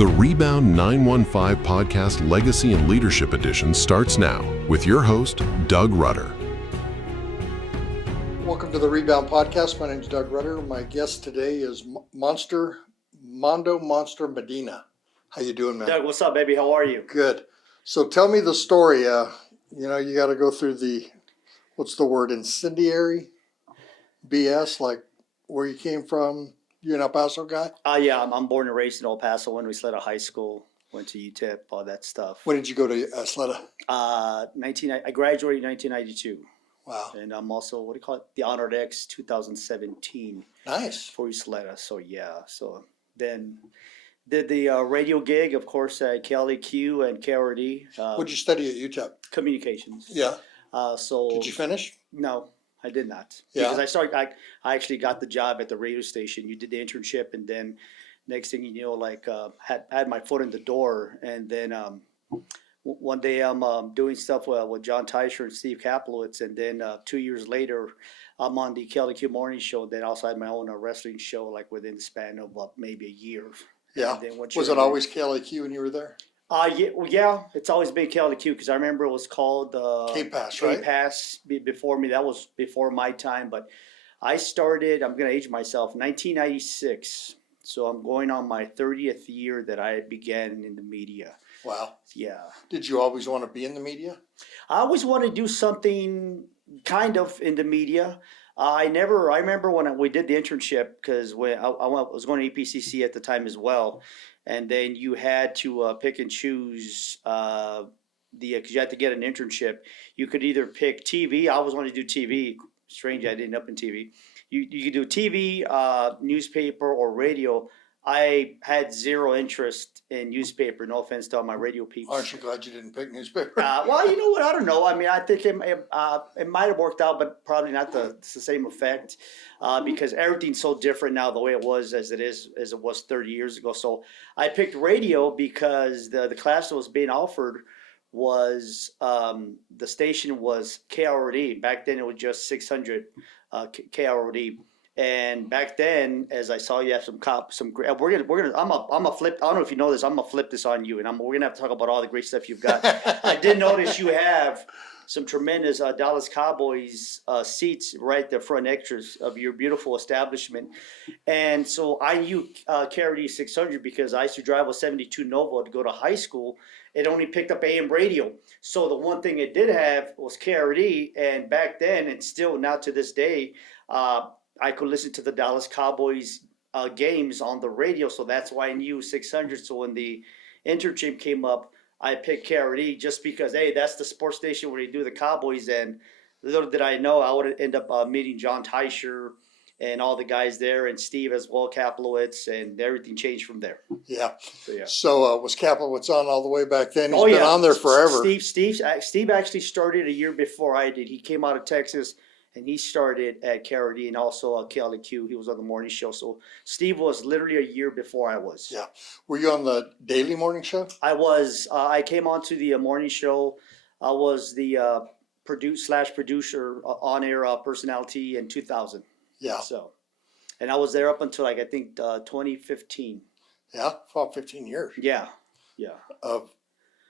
The Rebound 915 Podcast Legacy and Leadership Edition starts now with your host, Doug Rutter. Welcome to the Rebound Podcast. My name is Doug Rutter. My guest today is Mando Medina. How you doing, man? Doug, what's up, baby? How are you? Good. So tell me the story. You got to go through what's the word, incendiary BS, like where you came from. You're an El Paso guy? Yeah, I'm born and raised in El Paso. Went to Isleta High School, went to UTEP, all that stuff. When did you go to Isleta? I graduated in 1992. Wow. And I'm also, the Honored X 2017. Nice. For Isleta. So, yeah. So then did the radio gig, of course, at KLAQ and KRD. What did you study at UTEP? Communications. Yeah. So did you finish? No. I did not. Yeah. Because I actually got the job at the radio station. You did the internship, and then next thing you know, had my foot in the door. And then one day I'm doing stuff with John Teicher and Steve Kaplowitz, and then 2 years later, I'm on the KLAQ morning show. Then I also had my own wrestling show, like within the span of maybe a year. Yeah. Was it always KLAQ when you were there? Yeah, it's always been KLAQ because I remember it was called K-Pass, right? K-Pass before me. That was before my time, but I started, I'm going to age myself, 1996. So I'm going on my 30th year that I began in the media. Wow. Yeah. Did you always want to be in the media? I always wanted to do something kind of in the media. I remember when we did the internship, because when I was going to APCC at the time as well. And then you had to pick and choose because you had to get an internship. You could either pick TV. I always wanted to do TV. Strange, I didn't end up in TV. You could do TV, newspaper, or radio. I had zero interest in newspaper. No offense to all my radio people. Aren't you glad you didn't pick newspaper? Well, you know what? I don't know. I mean, I think it might have worked out, but probably not the same effect because everything's so different now the way it was as it was 30 years ago. So I picked radio because the class that was being offered was the station was KRD. Back then it was just 600 KRD. And back then, as I saw, you have some we're gonna. I'm a flip. I don't know if you know this. I'm gonna flip this on you, and we're gonna have to talk about all the great stuff you've got. I did notice you have some tremendous Dallas Cowboys seats right the front extras of your beautiful establishment, and so I knew KRD 600 because I used to drive a 72 Nova to go to high school. It only picked up AM radio, so the one thing it did have was KRD, and back then, and still now to this day. I could listen to the Dallas Cowboys games on the radio, so that's why I knew 600. So when the internship came up, I picked KRD just because, hey, that's the sports station where they do the Cowboys. And little did I know, I would end up meeting John Teicher and all the guys there, and Steve as well, Kaplowitz, and everything changed from there. Yeah. So was Kaplowitz on all the way back then? He's been yeah. on there forever. Steve actually started a year before I did. He came out of Texas. And he started at KRD and also at KLAQ. He was on the morning show. So Steve was literally a year before I was. Yeah. Were you on the daily morning show? I was. I came on to the morning show. I was the producer on-air personality in 2000. Yeah. So, and I was there up until I think 2015. Yeah, about 15 years. Yeah. Of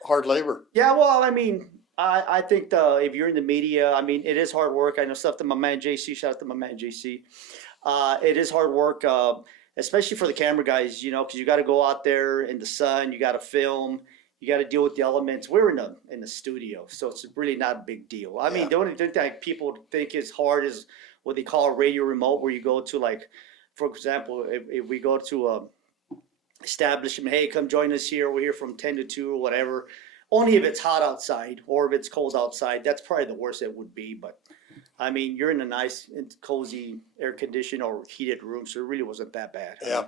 hard labor. Yeah. Well, I mean. I think if you're in the media, I mean, it is hard work. I know stuff to my man JC. Shout out to my man JC. It is hard work, especially for the camera guys. Because you got to go out there in the sun. You got to film. You got to deal with the elements. We're in the studio, so it's really not a big deal. I mean, the only thing that people think is hard is what they call a radio remote, where you go to, like, for example, if we go to establishment, hey, come join us here. We're here from 10 to 2 or whatever. Only if it's hot outside or if it's cold outside. That's probably the worst it would be. But, I mean, you're in a nice, cozy, air-conditioned or heated room, so it really wasn't that bad. Yeah.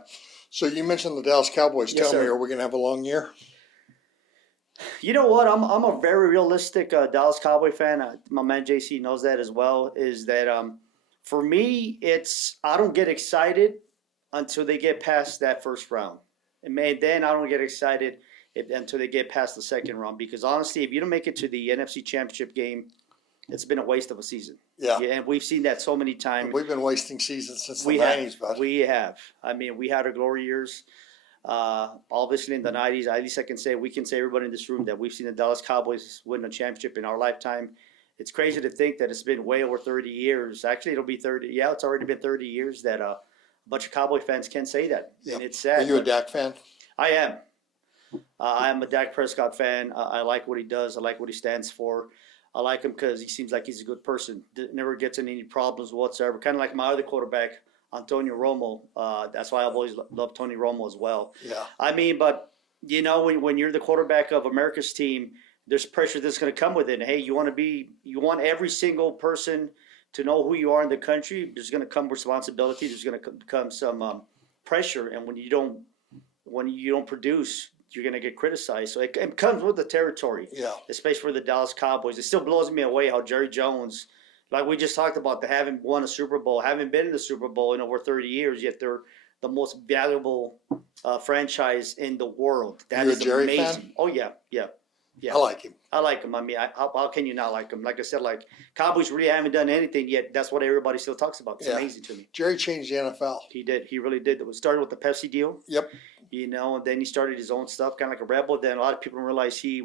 So you mentioned the Dallas Cowboys. Yes, Tell me, sir. are we going to have a long year? You know what? I'm a very realistic Dallas Cowboy fan. My man JC knows that as well, is that for me, I don't get excited until they get past that first round. And then I don't get excited until they get past the second round, because honestly, if you don't make it to the NFC Championship game, it's been a waste of a season. Yeah. And we've seen that so many times. We've been wasting seasons since the 90s, bud. We have. I mean, we had our glory years. Obviously in the 90s, at least I can say, we can say everybody in this room that we've seen the Dallas Cowboys win a championship in our lifetime. It's crazy to think that it's been way over 30 years. Actually, it'll be 30. Yeah, it's already been 30 years that a bunch of Cowboy fans can say that. Yep. And it's sad. Are you a but Dak fan? I am. I am a Dak Prescott fan. I like what he does. I like what he stands for. I like him because he seems like he's a good person. Never gets in any problems whatsoever. Kind of like my other quarterback, Antonio Romo. That's why I've always loved Tony Romo as well. Yeah. I mean, but you know, when you're the quarterback of America's team, there's pressure that's going to come with it. And, hey, you want every single person to know who you are in the country. There's going to come responsibility. There's going to come some pressure, and when you don't produce, you're going to get criticized. So it comes with the territory. Yeah. Especially for the Dallas Cowboys. It still blows me away how Jerry Jones, like we just talked about, they haven't won a Super Bowl, haven't been in the Super Bowl in over 30 years, yet they're the most valuable franchise in the world. That You a is Jerry amazing. fan? Oh, yeah. I like him. I like him. I mean, how can you not like him? Like I said, like Cowboys really haven't done anything yet. That's what everybody still talks about. It's amazing to me. Jerry changed the NFL. He did. He really did. It started with the Pepsi deal. Yep. You know, and then he started his own stuff, kind of like a rebel. Then a lot of people don't realize he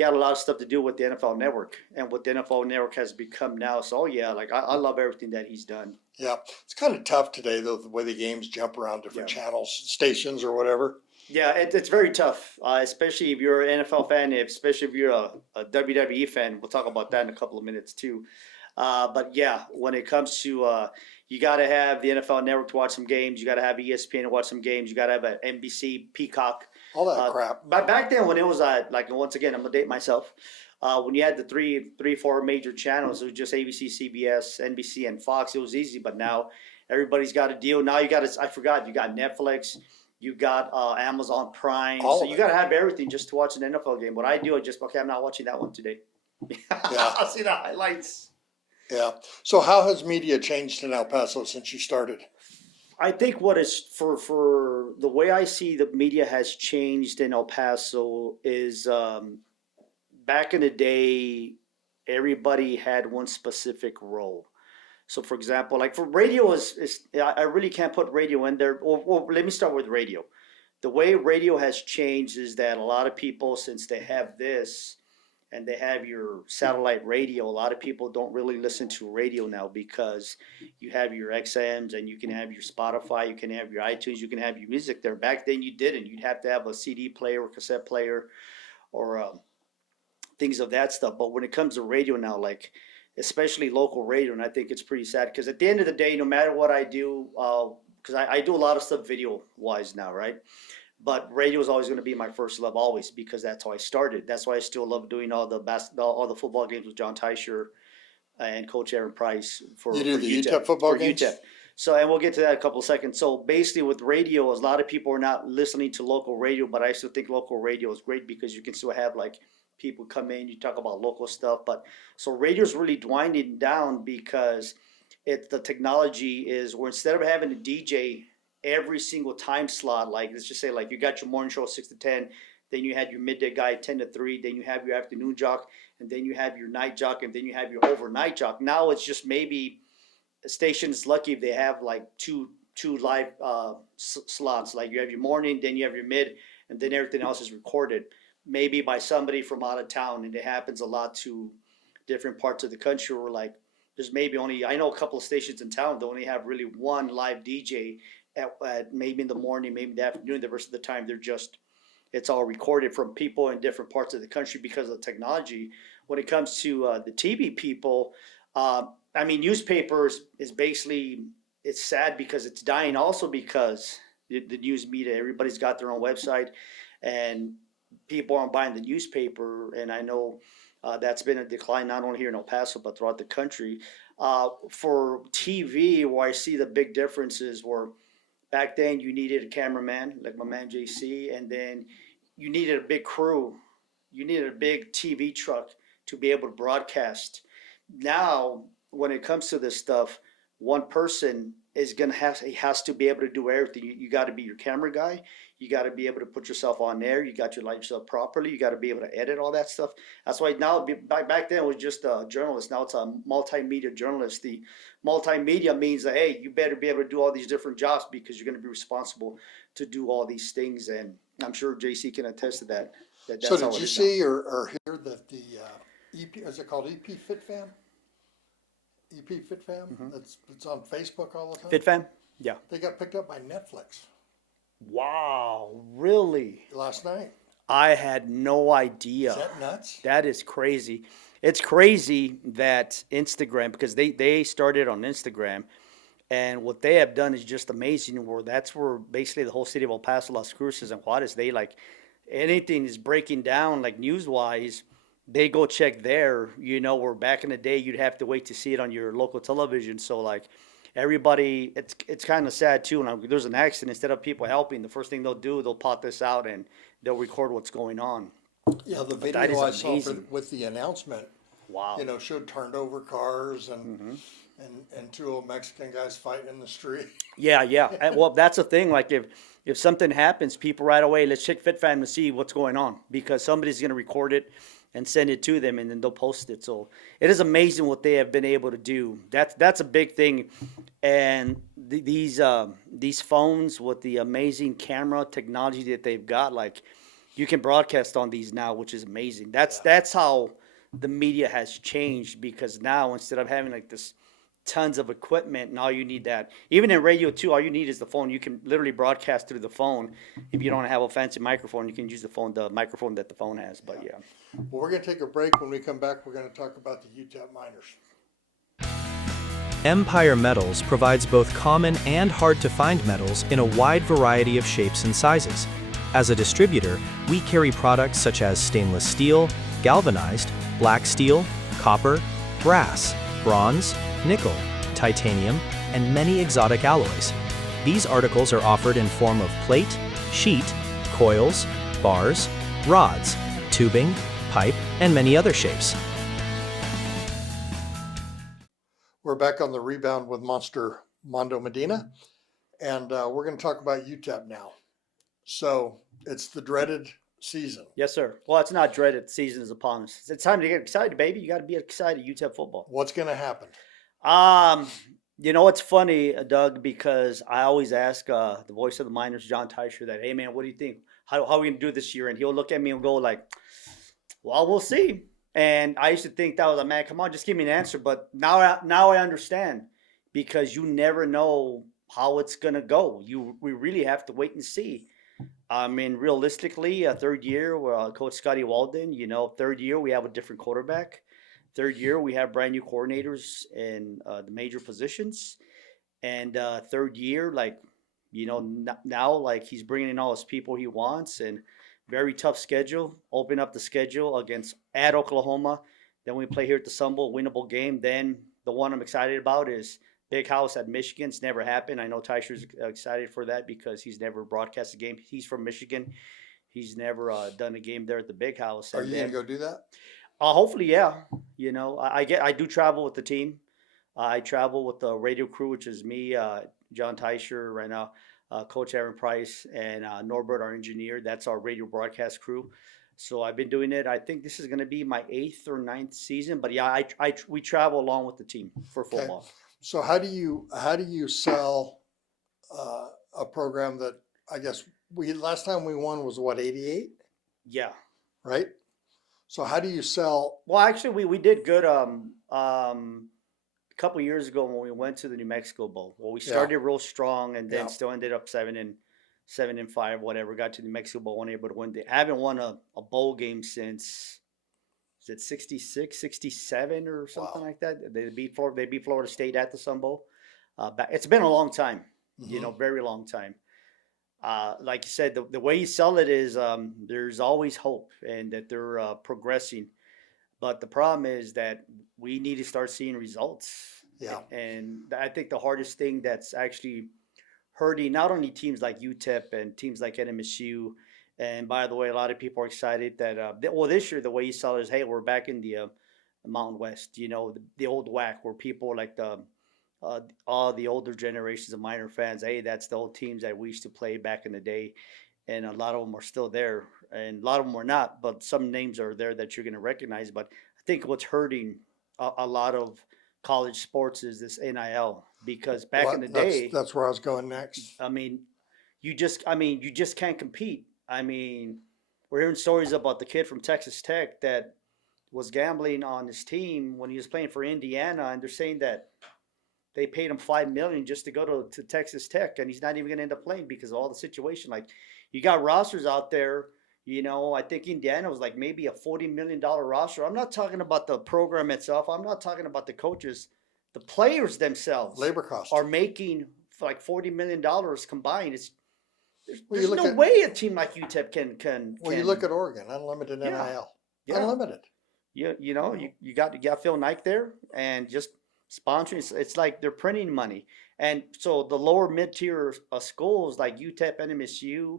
had a lot of stuff to do with the NFL Network and what the NFL Network has become now. So, like I love everything that he's done. Yeah. It's kind of tough today, though, the way the games jump around different channels, stations, or whatever. Yeah, it's very tough, especially if you're an NFL fan, especially if you're a WWE fan. We'll talk about that in a couple of minutes, too. But, yeah, when it comes to you got to have the NFL Network to watch some games. You got to have ESPN to watch some games. You got to have an NBC, Peacock. All that crap. But back then when it was, like, once again, I'm going to date myself. When you had the three, four major channels, it was just ABC, CBS, NBC, and Fox. It was easy. But now everybody's got a deal. Now you got you got Netflix. You got Amazon Prime. So you got to have everything just to watch an NFL game. What I do, I'm not watching that one today. I'll see the highlights. Yeah. So how has media changed in El Paso since you started? I think what is for the way I see the media has changed in El Paso is back in the day, everybody had one specific role. So, for example, like for radio I really can't put radio in there. Well, let me start with radio. The way radio has changed is that a lot of people, since they have this and they have your satellite radio, a lot of people don't really listen to radio now because you have your XMs and you can have your Spotify, you can have your iTunes, you can have your music there. Back then you didn't. You'd have to have a CD player or cassette player or things of that stuff. But when it comes to radio now, like especially local radio, and I think it's pretty sad because at the end of the day, no matter what I do, because I do a lot of stuff video-wise now, right? But radio is always going to be my first love, always, because that's how I started. That's why I still love doing all the football games with John Teicher and Coach Aaron Price for You do for the UTEP football games? UTEP. So, and we'll get to that in a couple of seconds. So basically with radio, a lot of people are not listening to local radio, but I still think local radio is great because you can still have like people come in, you talk about local stuff. But so radio is really winding down because the technology is where instead of having a DJ every single time slot, like let's just say like you got your morning show 6 to 10, then you had your midday guy 10 to 3, then you have your afternoon jock, and then you have your night jock, and then you have your overnight jock. Now it's just maybe a station's lucky if they have like two live slots. Like you have your morning, then you have your mid, and then everything else is recorded, maybe by somebody from out of town. And it happens a lot to different parts of the country where like there's maybe only, I know a couple of stations in town that only have really one live DJ at maybe in the morning, maybe in the afternoon. The rest of the time it's all recorded from people in different parts of the country because of the technology. When it comes to the TV people, I mean, newspapers is basically, it's sad because it's dying also because the news media, everybody's got their own website and people aren't buying the newspaper. And I know that's been a decline not only here in El Paso, but throughout the country. For TV, where I see the big differences were back then you needed a cameraman like my man JC, and then you needed a big crew. You needed a big TV truck to be able to broadcast. Now, when it comes to this stuff, one person is gonna have he has to be able to do everything. You got to be your camera guy. You got to be able to put yourself on there. You got to light yourself properly. You got to be able to edit all that stuff. That's why now, back then it was just a journalist. Now it's a multimedia journalist. The multimedia means that, hey, you better be able to do all these different jobs because you're going to be responsible to do all these things. And I'm sure JC can attest to that. So did you see or hear that the EP, is it called EP Fit Fam? EP Fit Fam? It's on Facebook all the time. Fit Fam? Yeah. They got picked up by Netflix Wow, really? last night. I had no idea. Is that nuts? That is crazy. It's crazy that Instagram, because they started on Instagram, and what they have done is just amazing. Where that's where basically the whole city of El Paso, Las Cruces, and Juarez, they like anything is breaking down like news wise, they go check there. Where back in the day you'd have to wait to see it on your local television. So like everybody, it's kind of sad too. When there's an accident, instead of people helping, the first thing they'll pop this out and they'll record what's going on. Yeah, the But that video I is saw amazing. with the announcement, Wow. showed turned over cars and two old Mexican guys fighting in the street. Yeah, yeah. Well, that's the thing. Like if something happens, people right away, let's check FitFam to see what's going on, because somebody's going to record it and send it to them, and then they'll post it. So it is amazing what they have been able to do. That's a big thing. And these phones with the amazing camera technology that they've got, like you can broadcast on these now, which is amazing. That's how the media has changed, because now instead of having like this tons of equipment, and all you need that, even in radio too, all you need is the phone. You can literally broadcast through the phone. If you don't have a fancy microphone, you can use the microphone that the phone has. But yeah. Well, we're going to take a break. When we come back, we're going to talk about the UTEP miners. Empire Metals provides both common and hard-to-find metals in a wide variety of shapes and sizes. As a distributor, we carry products such as stainless steel, galvanized, black steel, copper, brass, bronze, nickel, titanium, and many exotic alloys. These articles are offered in form of plate, sheet, coils, bars, rods, tubing, pipe, and many other shapes. We're back on the Rebound with Mando Medina, and we're going to talk about UTEP now. So it's the dreaded season. Yes, sir. Well, it's not dreaded. The season is upon us. It's time to get excited, baby. You got to be excited. UTEP football. What's going to happen? It's funny, Doug, because I always ask the voice of the miners, John Teicher, that, hey, man, what do you think? How are we going to do this year? And he'll look at me and go like, well, we'll see. And I used to think that was like, man, come on, just give me an answer. But now I understand, because you never know how it's going to go. We really have to wait and see. I mean, realistically, third year, Coach Scotty Walden, third year we have a different quarterback. Third year we have brand new coordinators in the major positions. And third year, now like he's bringing in all his people he wants, and very tough schedule. Open up the schedule at Oklahoma. Then we play here at the Sun Bowl, winnable game. Then the one I'm excited about is Big House at Michigan. It's never happened. I know Teicher's excited for that because he's never broadcast a game. He's from Michigan. He's never done a game there at the Big House. Are you going to go do that? Hopefully, yeah. I do travel with the team. I travel with the radio crew, which is me, John Teicher right now, Coach Aaron Price, and Norbert, our engineer. That's our radio broadcast crew. So I've been doing it. I think this is going to be my 8th or 9th season. But yeah, we travel along with the team for football. Okay. So how do you sell a program that, I guess last time we won was what, 88? Yeah. Right? So how do you sell? Well, actually, we did good a couple years ago when we went to the New Mexico Bowl. Well, we started real strong and then still ended up 7-5, whatever. Got to the New Mexico Bowl, weren't able to win. They haven't won a bowl game since, is it 66, 67 or something like that? They beat Florida State at the Sun Bowl. It's been a long time, very long time. Like you said, the way you sell it is there's always hope and that they're progressing. But the problem is that we need to start seeing results. Yeah. And I think the hardest thing that's actually hurting not only teams like UTEP and teams like NMSU, and by the way, a lot of people are excited that, this year, the way you sell it is, hey, we're back in the Mountain West, the old WAC, where people like the all the older generations of Miner fans, hey, that's the old teams that we used to play back in the day, and a lot of them are still there, and a lot of them are not. But some names are there that you're going to recognize. But I think what's hurting a lot of college sports is this NIL, because back in the day, That's where I was going next. I mean, you just can't compete. I mean, we're hearing stories about the kid from Texas Tech that was gambling on his team when he was playing for Indiana, and they're saying that they paid him $5 million just to go to Texas Tech, and he's not even going to end up playing because of all the situation. Like, you got rosters out there. I think Indiana was like maybe a $40 million roster. I'm not talking about the program itself. I'm not talking about the coaches. The players themselves Labor cost. are making like $40 million combined. Well, There's no way a team like UTEP can. Well, you look at Oregon, unlimited Yeah. NIL. Yeah. Unlimited. You got Phil Knight there and just sponsoring. It's like they're printing money. And so the lower mid-tier schools like UTEP, NMSU,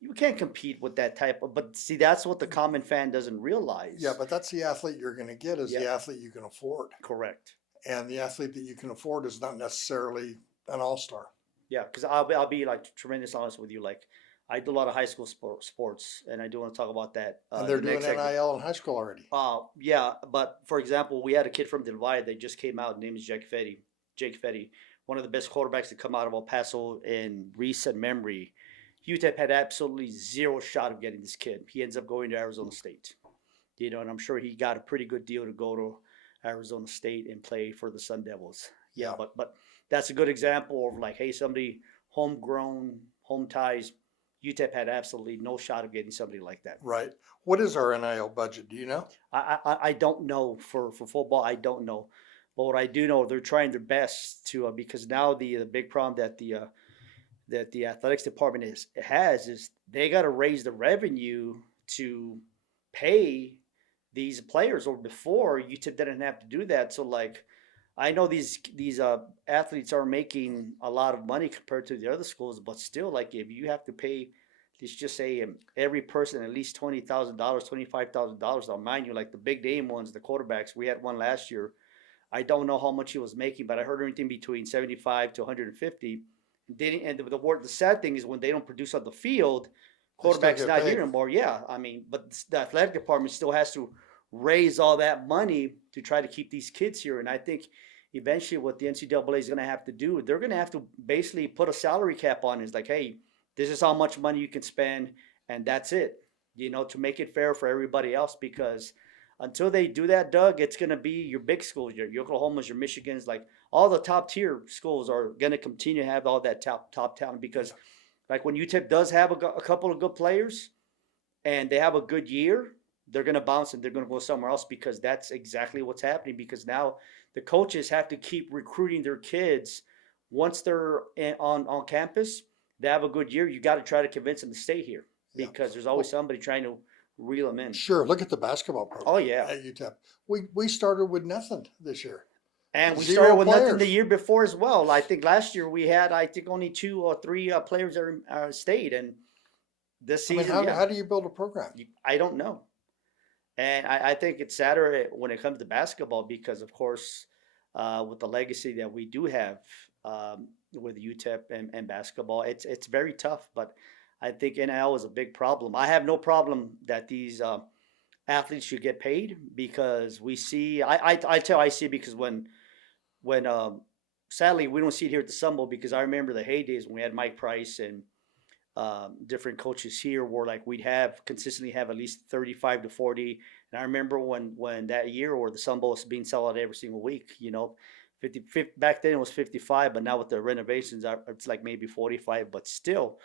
you can't compete with that type of. But see, that's what the common fan doesn't realize. Yeah, but that's the athlete you're going to get is the Yeah. athlete you can afford. Correct. And the athlete that you can afford is not necessarily an all-star. Yeah, because I'll be like tremendous honest with you. Like, I do a lot of high school sports, and I do want to talk about that. And they're the doing next segment. NIL in high school already. Yeah, but for example, we had a kid from Divide that just came out. His name is Jake Fetty, one of the best quarterbacks to come out of El Paso in recent memory. UTEP had absolutely zero shot of getting this kid. He ends up going to Arizona State. And I'm sure he got a pretty good deal to go to Arizona State and play for the Sun Devils. Yeah. But that's a good example of like, hey, somebody homegrown, home ties. UTEP had absolutely no shot of getting somebody like that. Right. What is our NIL budget? Do you know? I don't know for football. I don't know, but what I do know, they're trying their best to because now the big problem that the athletics department has is they got to raise the revenue to pay these players. Or before, UTEP didn't have to do that. So like, I know these athletes are making a lot of money compared to the other schools, but still, like, if you have to pay, let's just say every person at least $20,000, $25,000. Now, mind you, like the big name ones, the quarterbacks, we had one last year. I don't know how much he was making, but I heard anything between 75 to 150. And the sad thing is when they don't produce on the field, quarterback's not here anymore. Yeah, I mean, but the athletic department still has to raise all that money to try to keep these kids here. And I think eventually what the NCAA is going to have to do, they're going to have to basically put a salary cap on it. It's like, hey, this is how much money you can spend, and that's it, to make it fair for everybody else. Because until they do that, Doug, it's going to be your big schools, your Oklahomas, your Michigans, like all the top tier schools are going to continue to have all that top talent. Because like when UTEP does have a couple of good players and they have a good year, they're going to bounce and they're going to go somewhere else, because that's exactly what's happening. Because now the coaches have to keep recruiting their kids. Once they're on campus, they have a good year, you got to try to convince them to stay here, because there's always somebody trying to reel them in. Sure. Look at the basketball program. Oh, yeah. At UTEP. We started with nothing this year. And we Zero started with players. nothing the year before as well. I think last year we had, only 2 or 3 players that stayed. And this season, how do you build a program? I don't know. And I think it's sadder when it comes to basketball, because, of course, with the legacy that we do have with UTEP and basketball, it's very tough. But I think NIL is a big problem. I have no problem that these athletes should get paid, because we see, I see because when sadly we don't see it here at the Sun Bowl, because I remember the heydays when we had Mike Price and different coaches here, where like we'd consistently have at least 35 to 40. And I remember when that year where the Sun Bowl was being sold out every single week, 50, back then it was 55, but now with the renovations, it's like maybe 45. But still,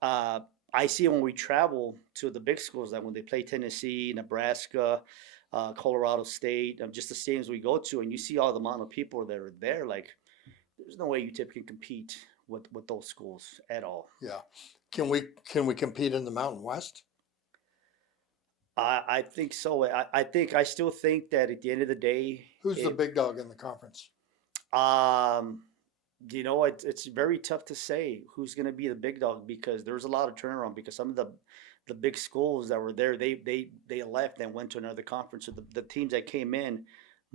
I see when we travel to the big schools, like when they play Tennessee, Nebraska, Colorado State, just the stadiums we go to, and you see all the amount of people that are there, like there's no way UTEP can compete with those schools at all. Yeah. Can we compete in the Mountain West? I think so. I still think that at the end of the day, Who's the big dog in the conference? It's very tough to say who's going to be the big dog, because there's a lot of turnaround, because some of the big schools that were there, they left and went to another conference. So the teams that came in,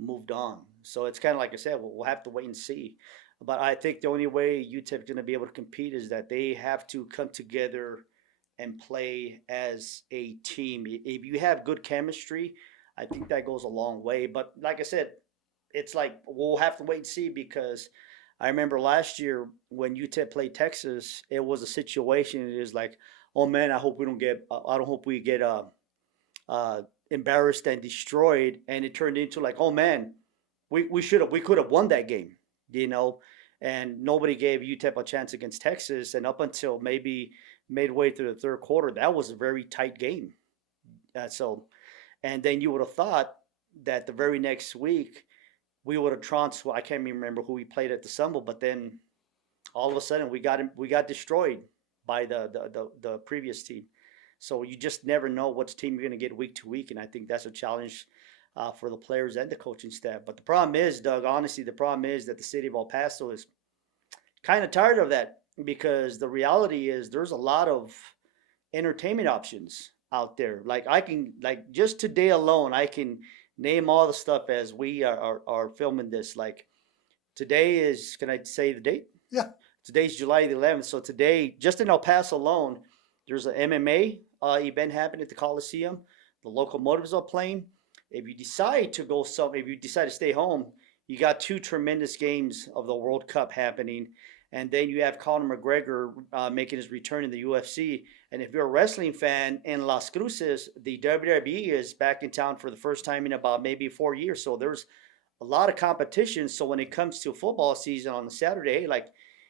moved on. So it's kind of like I said, we'll have to wait and see. But I think the only way UTEP is going to be able to compete is that they have to come together and play as a team. If you have good chemistry, I think that goes a long way. But like I said, it's like we'll have to wait and see, because I remember last year when UTEP played Texas, it was a situation. It is like, oh man, I hope we don't get. I don't hope we get embarrassed and destroyed. And it turned into like, oh man, we could have won that game, you know. And nobody gave UTEP a chance against Texas. And up until maybe midway through the third quarter, that was a very tight game. And then you would have thought that the very next week we would have transferred. I can't even remember who we played at the Sun Bowl, but then all of a sudden we got destroyed by the previous team. So you just never know which team you're going to get week to week, and I think that's a challenge for the players and the coaching staff. But the problem is, Doug, honestly, the problem is that the city of El Paso is kind of tired of that, because the reality is there's a lot of entertainment options out there. Like just today alone, I can name all the stuff as we are filming this. Like today is, can I say the date? Yeah. Today's July the 11th. So today, just in El Paso alone, there's an MMA event happening at the Coliseum. The Locomotives are playing. If you decide to stay home, you got 2 tremendous games of the World Cup happening. And then you have Conor McGregor making his return in the UFC. And if you're a wrestling fan in Las Cruces, the WWE is back in town for the first time in about maybe 4 years. So there's a lot of competition. So when it comes to football season on a Saturday, like,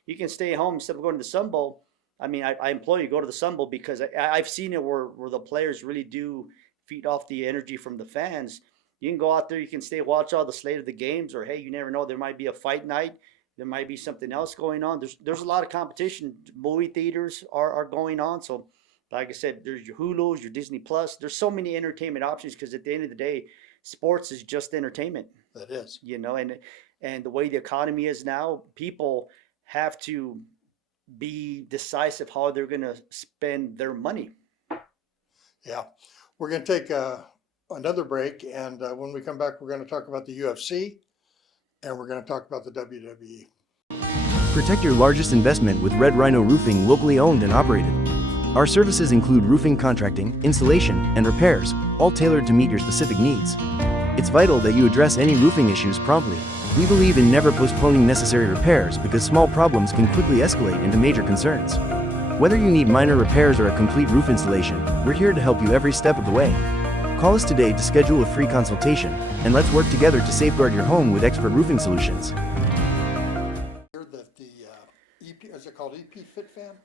you can stay home instead of going to the Sun Bowl. I mean, I implore you to go to the Sun Bowl, because I've seen it where the players really do feed off the energy from the fans. You can go out there, you can stay, watch all the slate of the games, or hey, you never know, there might be a fight night. There might be something else going on. There's a lot of competition. Movie theaters are going on. So, like I said, there's your Hulu's, your Disney Plus. There's so many entertainment options, because at the end of the day, sports is just entertainment. That is. You know, and the way the economy is now, people have to be decisive how they're going to spend their money. Yeah. We're going to take another break. And when we come back, we're going to talk about the UFC, and we're going to talk about the WWE. Protect your largest investment with Red Rhino Roofing, locally owned and operated. Our services include roofing contracting, installation, and repairs, all tailored to meet your specific needs. It's vital that you address any roofing issues promptly. We believe in never postponing necessary repairs, because small problems can quickly escalate into major concerns. Whether you need minor repairs or a complete roof installation, we're here to help you every step of the way. Call us today to schedule a free consultation, and let's work together to safeguard your home with expert roofing solutions. That the EP, is it called EP Fit Fam?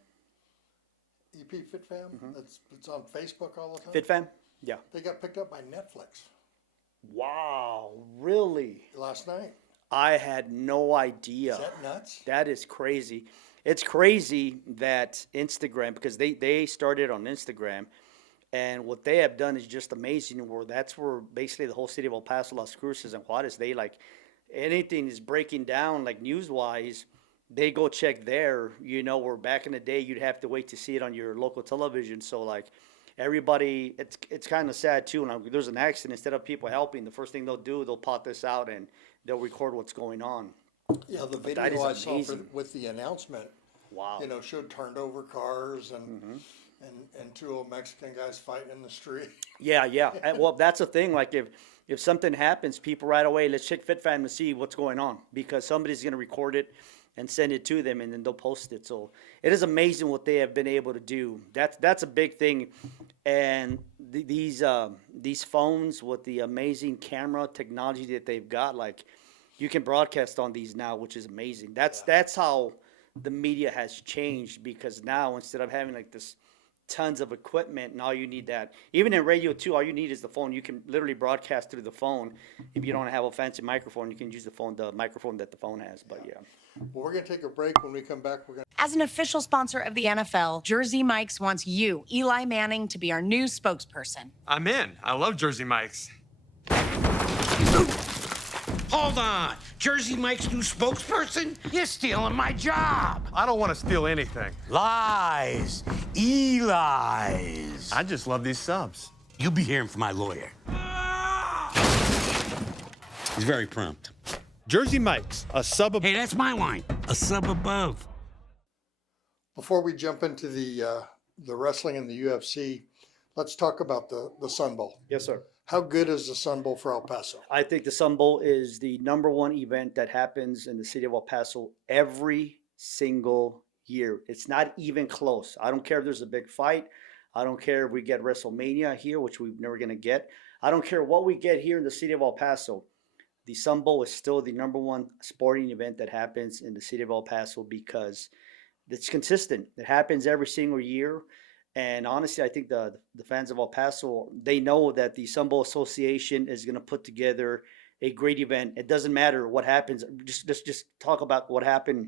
EP Fit Fam? Mm-hmm. It's on Facebook all the time. FitFam? Yeah. They got picked up by Netflix Wow, really? last night. I had no idea. Is that nuts? That is crazy. It's crazy that Instagram, because they started on Instagram, and what they have done is just amazing. Where that's where basically the whole city of El Paso, Las Cruces, and Juarez, they like anything is breaking down like news wise, they go check there. You know, where back in the day you'd have to wait to see it on your local television. So like everybody, it's kind of sad too. When there's an accident, instead of people helping, the first thing they'll pop this out and they'll record what's going on. Yeah, the But that video is I saw amazing. with the announcement, Wow. you know, showed turned over cars and 2 old Mexican guys fighting in the street. Yeah. And, well, that's the thing. Like if something happens, people right away, let's check FitFam to see what's going on, because somebody's going to record it and send it to them, and then they'll post it. So it is amazing what they have been able to do. That's a big thing. And these phones with the amazing camera technology that they've got, like you can broadcast on these now, which is amazing. That's how the media has changed, because now instead of having like this tons of equipment, and all you need that, even in radio too, all you need is the phone. You can literally broadcast through the phone. If you don't have a fancy microphone, you can use the microphone that the phone has. But yeah. Well, we're going to take a break. When we come back, we're going to... As an official sponsor of the NFL, Jersey Mike's wants you, Eli Manning, to be our new spokesperson. I'm in. I love Jersey Mike's. Hold on. Jersey Mike's new spokesperson? You're stealing my job. I don't want to steal anything. Lies. Eli's. I just love these subs. You'll be hearing from my lawyer. He's very prompt. Jersey Mike's, a sub. Hey, that's my line. A sub above. Before we jump into the wrestling and the UFC, let's talk about the Sun Bowl. Yes, sir. How good is the Sun Bowl for El Paso? I think the Sun Bowl is the number one event that happens in the city of El Paso every single year. It's not even close. I don't care if there's a big fight. I don't care if we get WrestleMania here, which we're never going to get. I don't care what we get here in the city of El Paso. The Sun Bowl is still the number one sporting event that happens in the city of El Paso because it's consistent. It happens every single year. And honestly, I think the fans of El Paso, they know that the Sun Bowl Association is going to put together a great event. It doesn't matter what happens. Just talk about what happened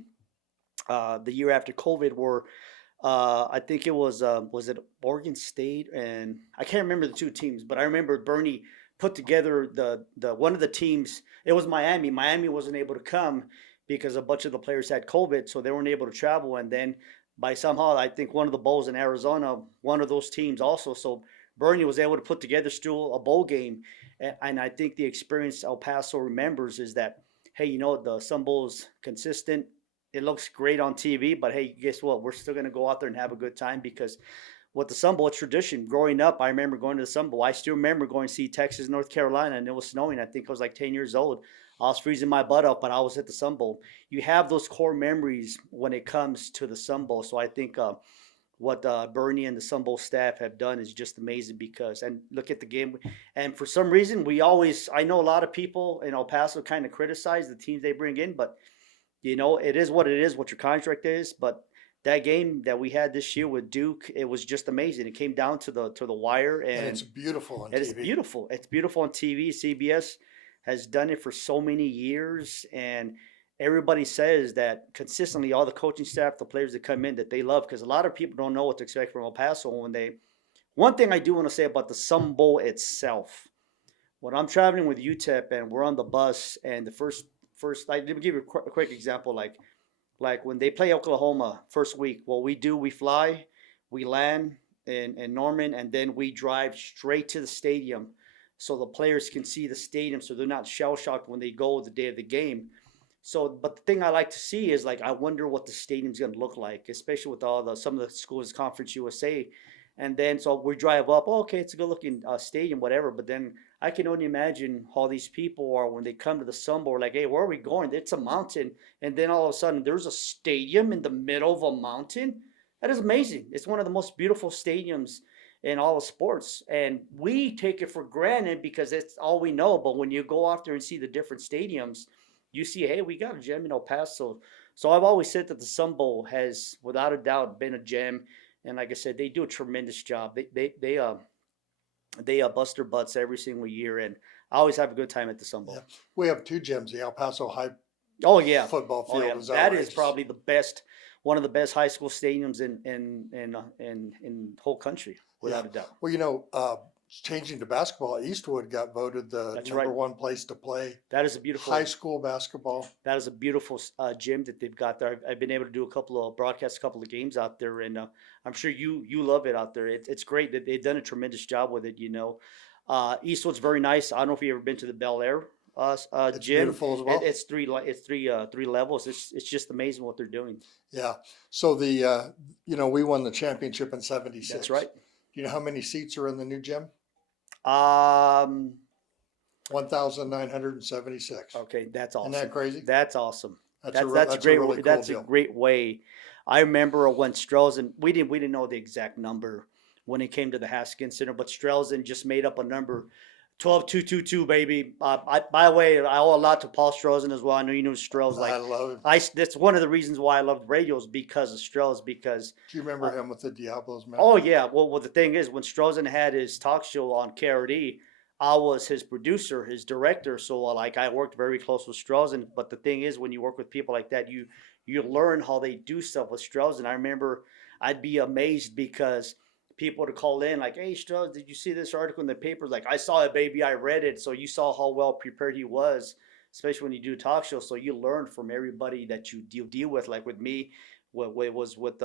the year after COVID, where I think it was it Oregon State, and I can't remember the two teams, but I remember Bernie put together the one of the teams. It was Miami. Miami wasn't able to come because a bunch of the players had COVID, so they weren't able to travel. And then by somehow, I think one of the bowls in Arizona, one of those teams also. So Bernie was able to put together still a bowl game. And I think the experience El Paso remembers is that, hey, you know, the Sun Bowl is consistent. It looks great on TV, but hey, guess what? We're still going to go out there and have a good time because with the Sun Bowl, it's tradition. Growing up, I remember going to the Sun Bowl. I still remember going to see Texas, North Carolina, and it was snowing. I think I was like 10 years old. I was freezing my butt off, but I was at the Sun Bowl. You have those core memories when it comes to the Sun Bowl. So I think what Bernie and the Sun Bowl staff have done is just amazing because, and look at the game. And for some reason, I know a lot of people in El Paso kind of criticize the teams they bring in, but you know, it is what your contract is. But that game that we had this year with Duke, it was just amazing. It came down to the wire, and it's beautiful on TV. It's beautiful. It's beautiful on TV. CBS has done it for so many years, and everybody says that consistently, all the coaching staff, the players that come in, that they love, because a lot of people don't know what to expect from El Paso one thing I do want to say about the Sun Bowl itself, when I'm traveling with UTEP and we're on the bus, and the first let me give you a quick example, like when they play Oklahoma first week, what we do, we fly, we land in Norman, and then we drive straight to the stadium so the players can see the stadium, so they're not shell-shocked when they go the day of the game. So, but the thing I like to see is, like, I wonder what the stadium's going to look like, especially with some of the schools, Conference USA. And then, so we drive up, okay, it's a good-looking stadium, whatever. But then I can only imagine how these people are when they come to the Sun Bowl, like, hey, where are we going? It's a mountain. And then all of a sudden, there's a stadium in the middle of a mountain. That is amazing. It's one of the most beautiful stadiums in all of sports, and we take it for granted because it's all we know. But when you go out there and see the different stadiums, you see, hey, we got a gem in El Paso. So I've always said that the Sun Bowl has, without a doubt, been a gem. And like I said, they do a tremendous job. They bust their butts every single year, and I always have a good time at the Sun Bowl. Yeah. We have two gyms, the El Paso High football field. Oh, yeah. That is probably the best, one of the best high school stadiums in the whole country, without a doubt. Well, you know, changing to basketball, Eastwood got voted the number one place to play. That is a beautiful high school basketball. That is a beautiful gym that they've got there. I've been able to do a couple of games out there, and I'm sure you love it out there. It's great that they've done a tremendous job with it. You know, Eastwood's very nice. I don't know if you've ever been to the Bel Air It's gym. beautiful as well. It's three levels. It's just amazing what they're doing. Yeah. So we won the championship in '76. That's right. Do you know how many seats are in the new gym? 1,976. Okay, that's awesome. Isn't that crazy? That's awesome. That's a really cool deal. A great way. I remember when Strelzin, we didn't know the exact number when it came to the Haskins Center, but Strelzin just made up a number, 12,222, baby. By the way, I owe a lot to Paul Strelzin as well. I know you know Strelz. I love him. That's one of the reasons why I loved radios, because of Strelz. Because do you remember him with the Diablos, man? Oh yeah. Well, the thing is, when Strelzin had his talk show on KRD, I was his producer, his director. So I worked very close with Strelzin. But the thing is, when you work with people like that, you learn how they do stuff with Strelzin. I remember I'd be amazed because people would call in like, hey, Strelz, did you see this article in the paper? Like, I saw it, baby, I read it. So you saw how well prepared he was, especially when you do talk shows. So you learn from everybody that you deal with. Like with me, what was with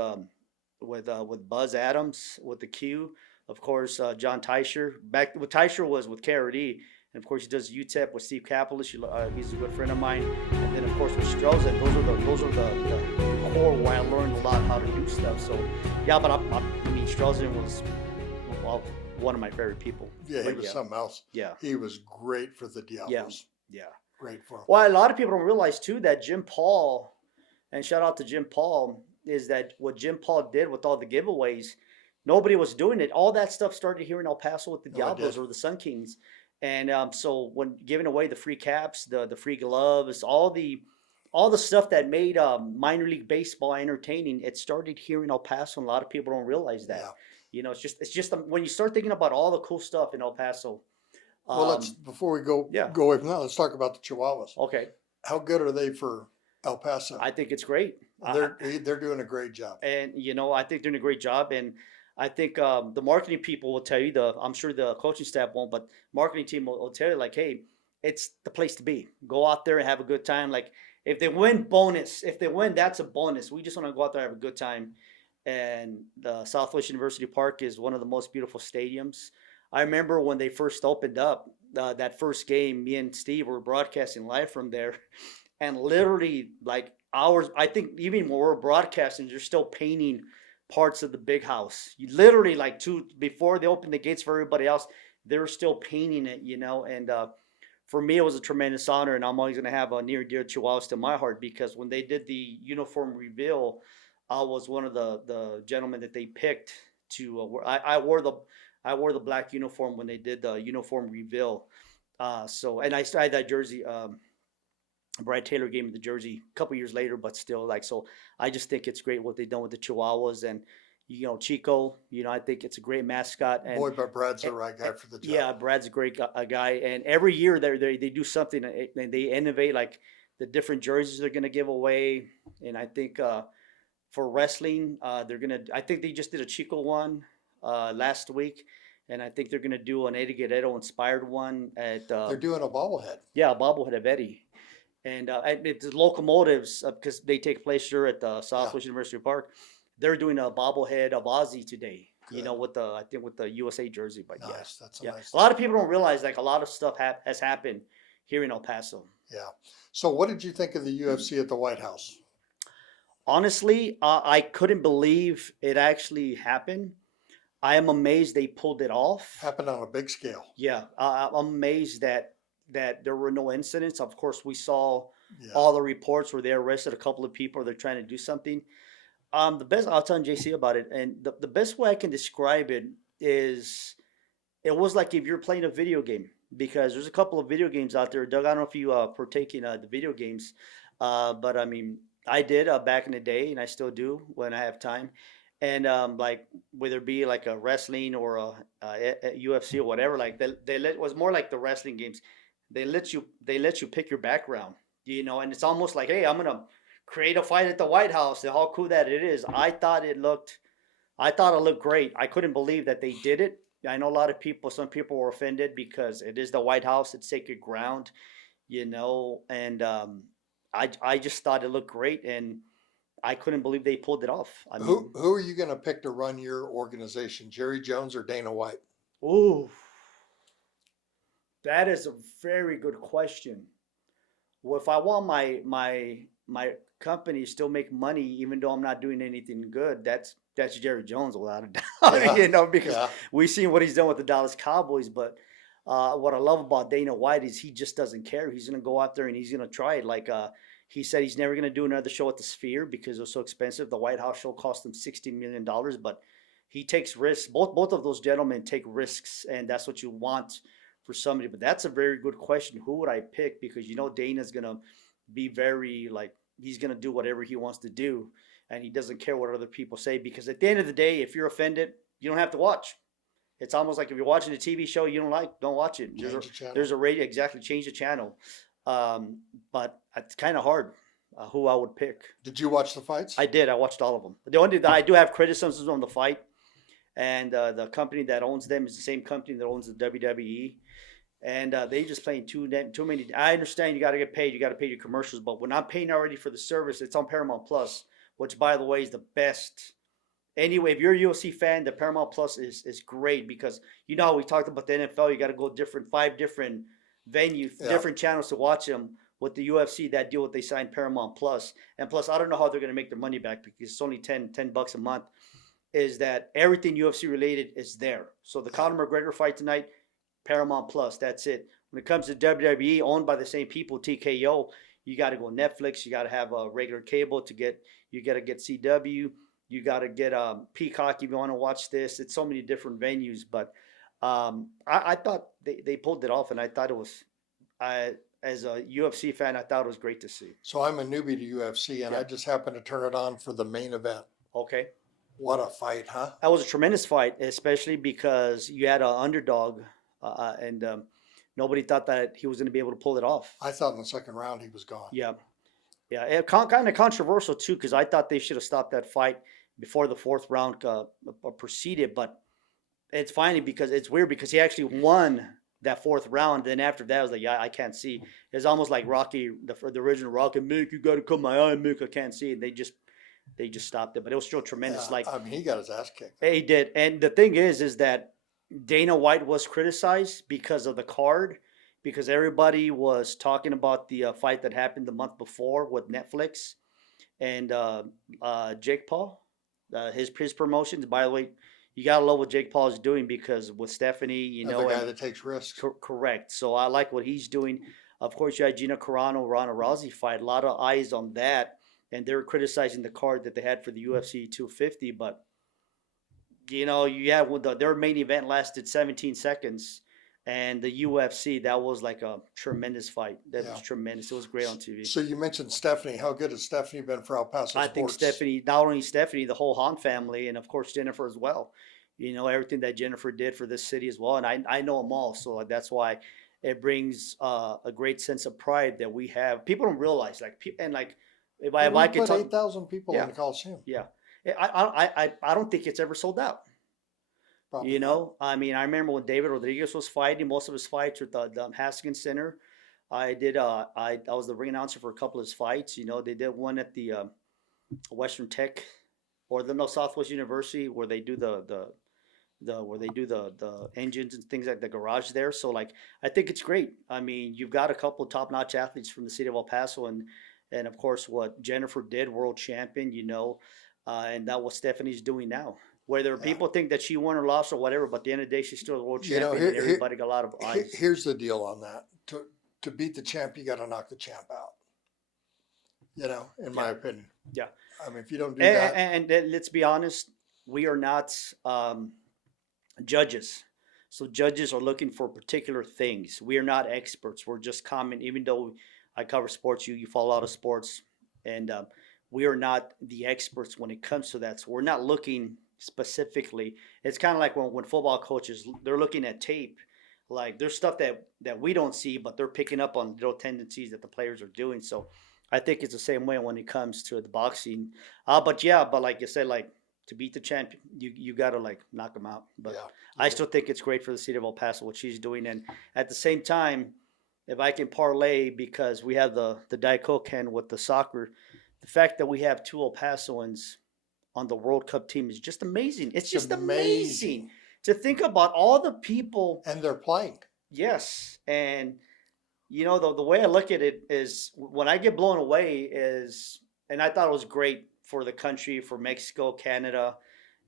Buzz Adams, with the Q, of course, John Teicher. Back with Teicher was with KRD, And of course, he does UTEP with Steve Kapelis. He's a good friend of mine. And then of course with Strelzin, those are the core where I learned a lot how to do stuff. So yeah, but I mean Strelzin was one of my favorite people. Yeah, he was something else. Yeah. He was great for the Diablos. Yeah. Great for him. Well, a lot of people don't realize too that Jim Paul, and shout out to Jim Paul, is that what Jim Paul did with all the giveaways, nobody was doing it. All that stuff started here in El Paso with the Diablos or the Sun Kings. And so when giving away the free caps, the free gloves, all the stuff that made minor league baseball entertaining, it started here in El Paso, and a lot of people don't realize that. You know, it's just when you start thinking about all the cool stuff in El Paso. Well, before we go away from that, let's talk about the Chihuahuas. Okay. How good are they for El Paso? I think it's great. They're doing a great job. And you know, I think they're doing a great job, and I think the marketing people will tell you, I'm sure the coaching staff won't, but marketing team will tell you, like, hey, it's the place to be. Go out there and have a good time. Like, if they win, bonus. If they win, that's a bonus. We just want to go out there and have a good time. And the Southwest University Park is one of the most beautiful stadiums. I remember when they first opened up that first game, me and Steve were broadcasting live from there. And literally, like, hours, I think even when we're broadcasting, they're still painting parts of the big house. You literally, like, before they opened the gates for everybody else, they were still painting it, you know. And for me, it was a tremendous honor, and I'm always going to have a near and dear Chihuahuas to my heart, because when they did the uniform reveal, I was one of the gentlemen that they picked to. I wore the black uniform when they did the uniform reveal. And I had that jersey. Brad Taylor gave me the jersey a couple years later, but still, like, so I just think it's great what they've done with the Chihuahuas. And, you know, Chico, you know, I think it's a great mascot. And, but Brad's the right guy for the job. Yeah, Brad's a great guy. And every year they do something, and they innovate, like the different jerseys they're going to give away. And I think for wrestling, I think they just did a Chico one last week. And I think they're going to do an Eddie Guerrero inspired one at. They're doing a bobblehead. Yeah, a bobblehead of Eddie. And the locomotives, because they take place here at the Southwest University Park, they're doing a bobblehead of Ozzy today. Good. You know, with the USA jersey. But nice. That's nice. A lot of people don't realize, like, a lot of stuff has happened here in El Paso. Yeah. So what did you think of the UFC at the White House? Honestly, I couldn't believe it actually happened. I am amazed they pulled it off. Happened on a big scale. Yeah, I'm amazed that there were no incidents. Of course, we saw all the reports where they arrested a couple of people, or they're trying to do something. The best, I'll tell JC about it, and the best way I can describe it is, it was like if you're playing a video game, because there's a couple of video games out there. Doug, I don't know if you partake in the video games, but I mean, I did back in the day, and I still do when I have time. And like, whether it be like a wrestling or a UFC or whatever, like it was more like the wrestling games. They let you pick your background, you know, and it's almost like, hey, I'm gonna create a fight at the White House. And how cool that it is. I thought it looked great. I couldn't believe that they did it. I know some people were offended because it is the White House. It's sacred ground, you know, and I just thought it looked great, and I couldn't believe they pulled it off. I mean, who are you going to pick to run your organization, Jerry Jones or Dana White? Ooh, that is a very good question. Well, if I want my company still make money, even though I'm not doing anything good, that's Jerry Jones without a doubt. You know, because we've seen what he's done with the Dallas Cowboys. But what I love about Dana White is he just doesn't care. He's going to go out there and he's going to try it. Like he said, he's never going to do another show at the Sphere because it was so expensive. The White House show cost him $60 million, but he takes risks. Both of those gentlemen take risks, and that's what you want for somebody. But that's a very good question. Who would I pick? Because, you know, Dana's going to be very, like, he's going to do whatever he wants to do, and he doesn't care what other people say, because at the end of the day, if you're offended, you don't have to watch. It's almost like if you're watching a TV show you don't like, don't watch it. There's a radio, exactly, change the channel. But it's kind of hard who I would pick. Did you watch the fights? I did. I watched all of them. The only that I do have criticisms on the fight, and the company that owns them is the same company that owns the WWE. And they just playing too many. I understand you got to get paid. You got to pay your commercials. But when I'm paying already for the service, it's on Paramount Plus, which, by the way, is the best. Anyway, if you're a UFC fan, the Paramount Plus is great, because, you know, we talked about the NFL. You got to go 5 different venue, Yeah. different channels to watch them. With the UFC, that deal what they signed Paramount Plus, and plus I don't know how they're going to make their money back because it's only $10 a month. Is that everything UFC related is there? So the Conor McGregor fight tonight, Paramount Plus, that's it. When it comes to WWE, owned by the same people, TKO, you got to go Netflix. You got to have a regular cable to get. You got to get CW. You got to get Peacock if you want to watch this. It's so many different venues, but I thought they pulled it off, and I thought it was. As a UFC fan, I thought it was great to see. So I'm a newbie to UFC, and I just happened to turn it on for the main event. Okay. What a fight, huh? That was a tremendous fight, especially because you had an underdog, and nobody thought that he was going to be able to pull it off. I thought in the second round he was gone. Yeah. Kind of controversial, too, because I thought they should have stopped that fight before the fourth round proceeded. But it's funny because it's weird because he actually won that fourth round. Then after that, I was like, yeah, I can't see. It's almost like Rocky, the original Rocky, Mick, you got to cut my eye, Mick, I can't see. And they just stopped it. But it was still tremendous. Yeah, I mean, he got his ass kicked. He did. And the thing is that Dana White was criticized because of the card, because everybody was talking about the fight that happened the month before with Netflix and Jake Paul, his promotions. By the way, you gotta love what Jake Paul is doing because with Stephanie, you know, the guy that takes risks. Correct. So I like what he's doing. Of course, you had Gina Carano, Ronda Rousey fight. A lot of eyes on that, and they're criticizing the card that they had for the UFC 250. But you know, their main event lasted 17 seconds, and the UFC, that was like a tremendous fight. That was tremendous. It was great on TV. So you mentioned Stephanie. How good has Stephanie been for El Paso I sports? think Stephanie, not only Stephanie, the whole Hahn family, and of course Jennifer as well. You know, everything that Jennifer did for this city as well. And I know them all. So that's why it brings a great sense of pride that we have. People don't realize, if I could put talk, 8,000 people in the Coliseum. yeah, I don't think it's ever sold out. Probably. You know, I mean, I remember when David Rodriguez was fighting, most of his fights were at the Haskins Center. I was the ring announcer for a couple of his fights. You know, they did one at the Western Tech or Southwest University where they do the engines and things like the garage there. So like, I think it's great. I mean, you've got a couple of top-notch athletes from the city of El Paso and of course what Jennifer did, world champion, you know, and that what Stephanie's doing now. Whether people think that she won or lost or whatever, but at the end of the day, she's still a world champion and everybody got a lot of eyes. Here's the deal on that. To beat the champ, you got to knock the champ out. You know, in my opinion. Yeah. I mean, if you don't do that. And let's be honest, we are not judges. So judges are looking for particular things. We are not experts. We're just common. Even though I cover sports, you follow a lot of sports, and we are not the experts when it comes to that. So we're not looking specifically. It's kind of like when football coaches, they're looking at tape. Like there's stuff that we don't see, but they're picking up on little tendencies that the players are doing. So I think it's the same way when it comes to the boxing. But like you said, like to beat the champ, you got to like knock them out. But I still think it's great for the city of El Paso, what she's doing. And at the same time, if I can parlay, because we have the Diet Coke can with the soccer, the fact that we have two El Pasoans on the World Cup team is just amazing. It's just amazing to think about all the people. And they're playing. Yes. And, you know, the way I look at it is when I get blown away is, and I thought it was great for the country, for Mexico, Canada,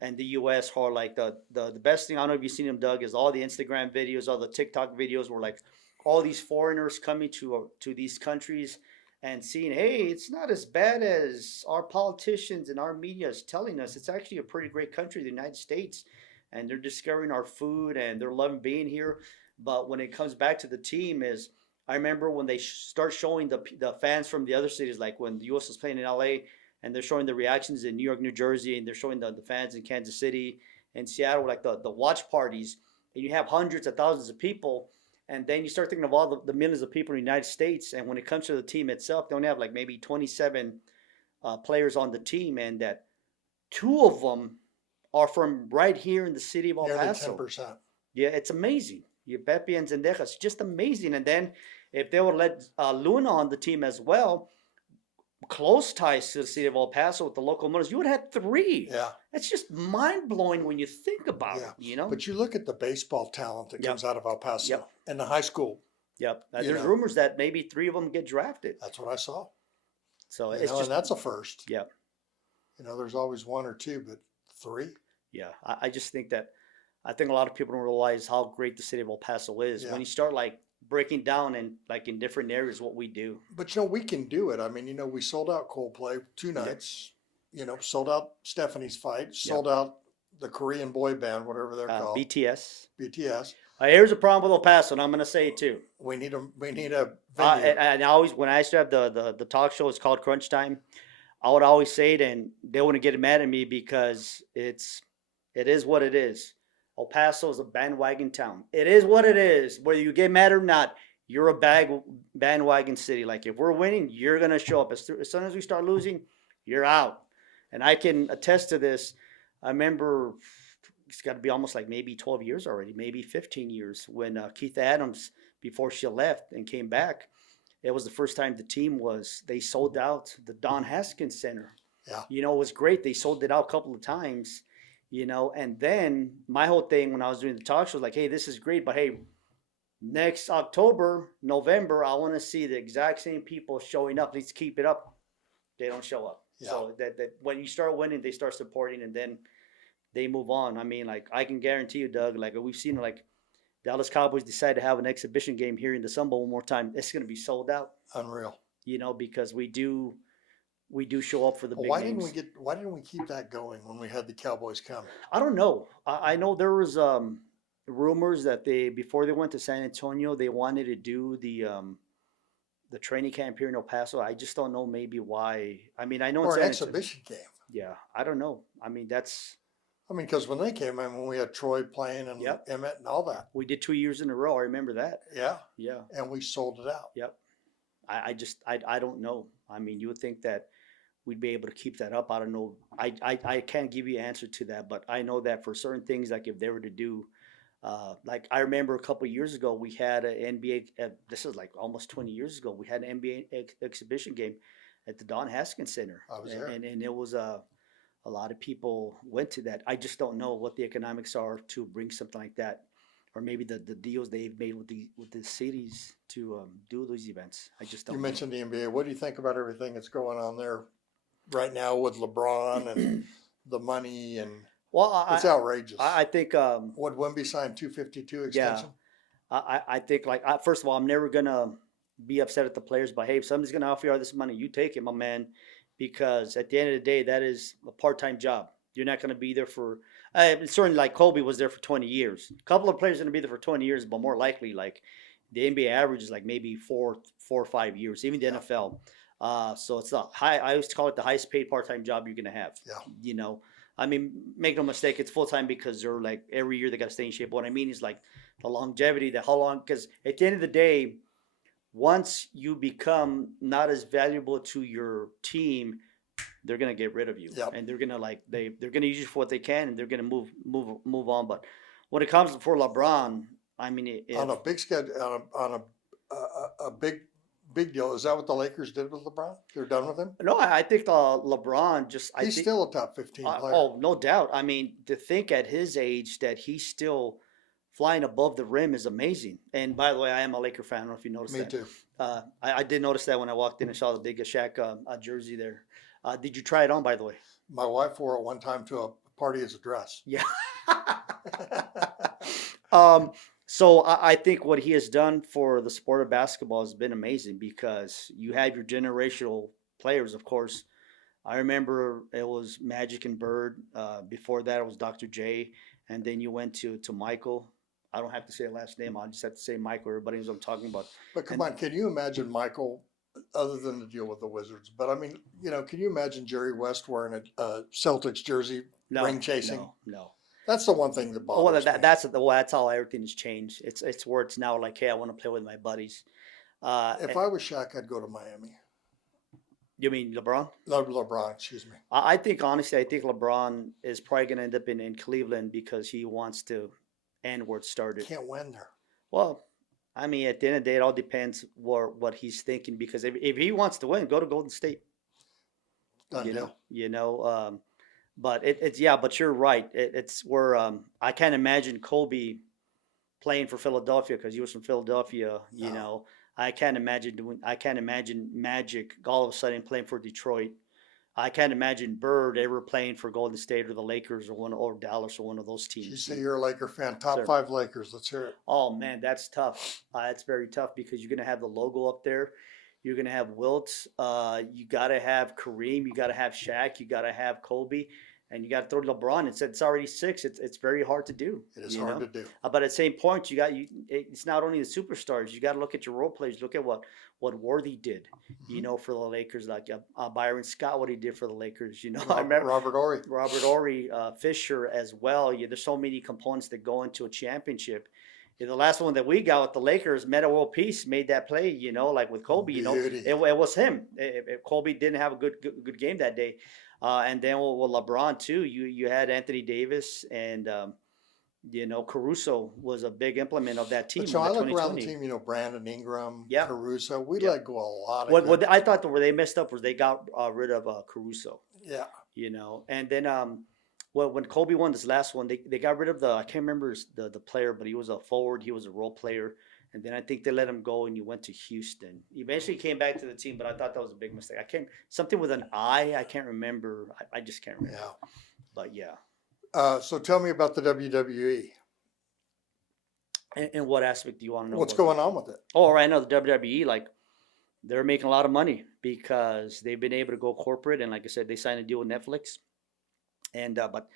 and the U.S. How like the best thing, I don't know if you've seen them, Doug, is all the Instagram videos, all the TikTok videos where like all these foreigners coming to these countries and seeing, hey, it's not as bad as our politicians and our media is telling us. It's actually a pretty great country, the United States, and they're discovering our food and they're loving being here. But when it comes back to the team is, I remember when they start showing the fans from the other cities, like when the U.S. was playing in L.A., and they're showing the reactions in New York, New Jersey, and they're showing the fans in Kansas City and Seattle, like the watch parties, and you have hundreds of thousands of people. And then you start thinking of all the millions of people in the United States. And when it comes to the team itself, they only have like maybe 27 players on the team. And that 2 of them are from right here in the city of El Paso. 10%. Yeah, it's amazing. You Pepe and Zendejas, it's just amazing. And then if they would let Luna on the team as well, close ties to the city of El Paso with the local mothers, you would have 3. Yeah. It's just mind-blowing when you think about it, you know? But you look at the baseball talent that comes out of El Paso and the high school Yep. You There's know. rumors that maybe 3 of them get drafted. That's what I saw. So You it's know, just, and that's a first. yeah, You know, there's always 1 or 2, but 3. yeah. I just think that, I think a lot of people don't realize how great the city of El Paso is Yeah. when you start like breaking down and like in different areas what we do. But you know, we can do it. I mean, you know, we sold out Coldplay 2 nights. You know, sold out Stephanie's Fight, sold out the Korean boy band, whatever they're called, BTS. BTS. Here's a problem with El Paso, and I'm going to say it too. We need a venue. And I always, when I used to have the talk show, it's called Crunch Time. I would always say it, and they wouldn't get mad at me because it is what it is. El Paso is a bandwagon town. It is what it is. Whether you get mad or not, you're a bandwagon city. Like if we're winning, you're gonna show up. As soon as we start losing, you're out. And I can attest to this. I remember it's got to be almost like maybe 12 years already, maybe 15 years when Keith Adams, before she left and came back, it was the first time they sold out the Don Haskins Center. Yeah. You know, it was great. They sold it out a couple of times, you know, and then my whole thing when I was doing the talk show was like, hey, this is great, but hey, next October, November, I want to see the exact same people showing up. Let's keep it up. They don't show up. Yeah. So that when you start winning, they start supporting, and then they move on. I mean, like I can guarantee you, Doug, like we've seen like Dallas Cowboys decide to have an exhibition game here in the Sun Bowl one more time. It's going to be sold out. Unreal. You know, because we do show up for the big Why games. didn't we keep that going when we had the Cowboys come? I don't know. I know there was rumors that before they went to San Antonio, they wanted to do the training camp here in El Paso. I just don't know maybe why. I mean, I know Or it's an exhibition game. Yeah, I don't know. I mean, Because when they came in, when we had Troy playing and Yep. Emmett and all that. we did 2 years in a row. I remember that. Yeah. Yeah. And we sold it out. Yep. I don't know. I mean, you would think that we'd be able to keep that up. I don't know. I can't give you an answer to that, but I know that for certain things, like if they were to do, like I remember a couple of years ago, we had an NBA, this is like almost 20 years ago, we had an NBA exhibition game at the Don Haskins Center. I was there. And it was a lot of people went to that. I just don't know what the economics are to bring something like that. Or maybe the deals they've made with the cities to do those events. I just don't You know. mentioned the NBA. What do you think about everything that's going on there right now with LeBron and the money and Well, it's outrageous. I think Would Wemby sign 252 extension? I think like first of all, I'm never gonna be upset at the players, but hey, if somebody's gonna offer you all this money, you take it, my man, because at the end of the day, that is a part-time job. You're not gonna be there for. Certainly, like Kobe was there for 20 years. A couple of players are gonna be there for 20 years, but more likely, like the NBA average is like maybe four or 5 years, even the NFL. So it's the high. I always call it the highest paid part-time job you're gonna have. Yeah. You know, I mean, make no mistake, it's full-time because they're like every year they got to stay in shape. What I mean is like the longevity, how long, because at the end of the day, once you become not as valuable to your team, they're going to get rid of you. Yep. And they're going to like, they're going to use you for what they can, and they're going to move on. But when it comes for LeBron, I mean, On a big schedule, on a big deal. Is that what the Lakers did with LeBron? They're done with him? no, I think LeBron just, I He's think, still a top 15 player. oh, no doubt. I mean, to think at his age that he's still flying above the rim is amazing. And by the way, I am a Laker fan. I don't know if you noticed Me that. too. I did notice that when I walked in and saw the big Shaq jersey there. Did you try it on, by the way? My wife wore it one time to a party as a dress. Yeah. So I think what he has done for the sport of basketball has been amazing because you have your generational players, of course. I remember it was Magic and Bird. Before that, it was Dr. J. And then you went to Michael. I don't have to say the last name. I just have to say Michael. Everybody knows what I'm talking about. But come on, can you imagine Michael, other than to deal with the Wizards? But I mean, can you imagine Jerry West wearing a Celtics jersey, ring chasing? No. That's the one thing that Well, bothers me. that's how everything has changed. It's where it's now like, hey, I want to play with my buddies. If I was Shaq, I'd go to Miami. You mean LeBron? No, LeBron, excuse me. I think honestly, I think LeBron is probably going to end up in Cleveland because he wants to end where it started. Can't win there. Well, I mean, at the end of the day, it all depends what he's thinking. Because if he wants to win, go to Golden State. Done deal. But it's yeah. But you're right. It's where I can't imagine Kobe playing for Philadelphia because he was from Philadelphia. You know, I can't imagine Magic all of a sudden playing for Detroit. I can't imagine Bird ever playing for Golden State or the Lakers or Dallas or one of those teams. You say you're a Laker fan. Top Sir. 5 Lakers. Let's hear it. Oh man, that's tough. That's very tough because you're gonna have the logo up there. You're gonna have Wilt. You gotta have Kareem. You gotta have Shaq. You gotta have Kobe, and you gotta throw LeBron. It's already 6. It's very hard to do. It is hard to do. But at the same point, it's not only the superstars. You got to look at your role players. Look at what Worthy did, you know, for the Lakers. Like Byron Scott, what he did for the Lakers. You know, I remember Robert Horry, Fisher as well. There's so many components that go into a championship. The last one that we got with the Lakers, Meta World Peace, made that play. You know, like with Kobe. You know, it was him. If Kobe didn't have a good game that day. And then with LeBron too, you had Anthony Davis and you know, Caruso was a big implement of that team. But so I look around the team, you know, Brandon Ingram, Caruso. We let go a lot of what I thought where they messed up was they got rid of Caruso. Yeah. You know, and then when Kobe won this last one, they got rid of I can't remember the player, but he was a forward, he was a role player. And then I think they let him go, and he went to Houston. He eventually came back to the team, but I thought that was a big mistake. Something with an I. I can't remember. I just can't remember. Yeah. But yeah. So tell me about the WWE. In what aspect do you want to know? What's going on with it? Oh, right now the WWE, like, they're making a lot of money because they've been able to go corporate, and like I said, they signed a deal with Netflix. And but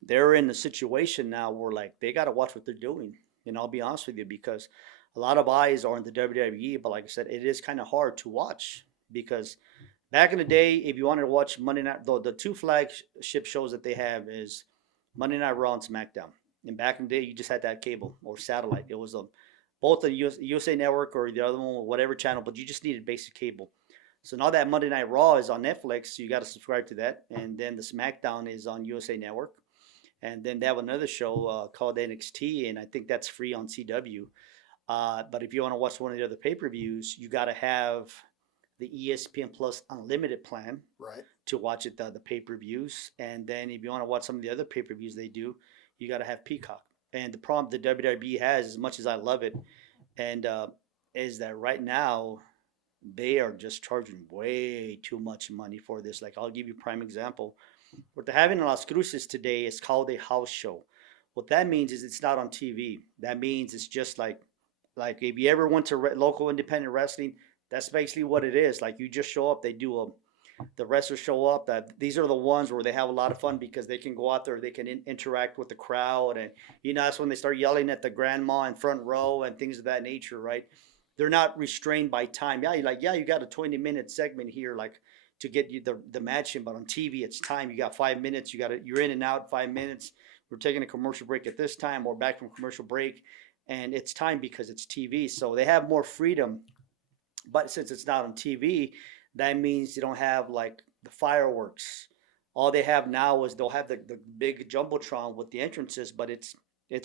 they're in a situation now where like they got to watch what they're doing. And I'll be honest with you, because a lot of eyes are in the WWE, but like I said, it is kind of hard to watch because back in the day, if you wanted to watch Monday Night, the 2 flagship shows that they have is Monday Night Raw and SmackDown. And back in the day, you just had that cable or satellite. It was both the USA Network or the other one, whatever channel, but you just needed basic cable. So now that Monday Night Raw is on Netflix, so you got to subscribe to that. And then the SmackDown is on USA Network. And then they have another show called NXT, and I think that's free on CW. But if you want to watch one of the other pay-per-views, you got to have the ESPN Plus Unlimited plan to watch it, the pay-per-views. And then if you want to watch some of the other pay-per-views they do, you got to have Peacock. And the problem the WWE has, as much as I love it, and is that right now they are just charging way too much money for this. Like, I'll give you a prime example. What they're having in Las Cruces today is called a house show. What that means is it's not on TV. That means it's just like if you ever went to local independent wrestling, that's basically what it is. Like, you just show up, they do the wrestlers show up. These are the ones where they have a lot of fun because they can go out there, they can interact with the crowd, and you know that's when they start yelling at the grandma in front row and things of that nature, right? They're not restrained by time. Yeah, you got a 20-minute segment here, like to get you the match in, but on TV it's time. You got 5 minutes. You're in and out 5 minutes. We're taking a commercial break at this time, or back from commercial break, and it's time because it's TV. So they have more freedom, but since it's not on TV, that means you don't have like the fireworks. All they have now is they'll have the big jumbotron with the entrances, but it's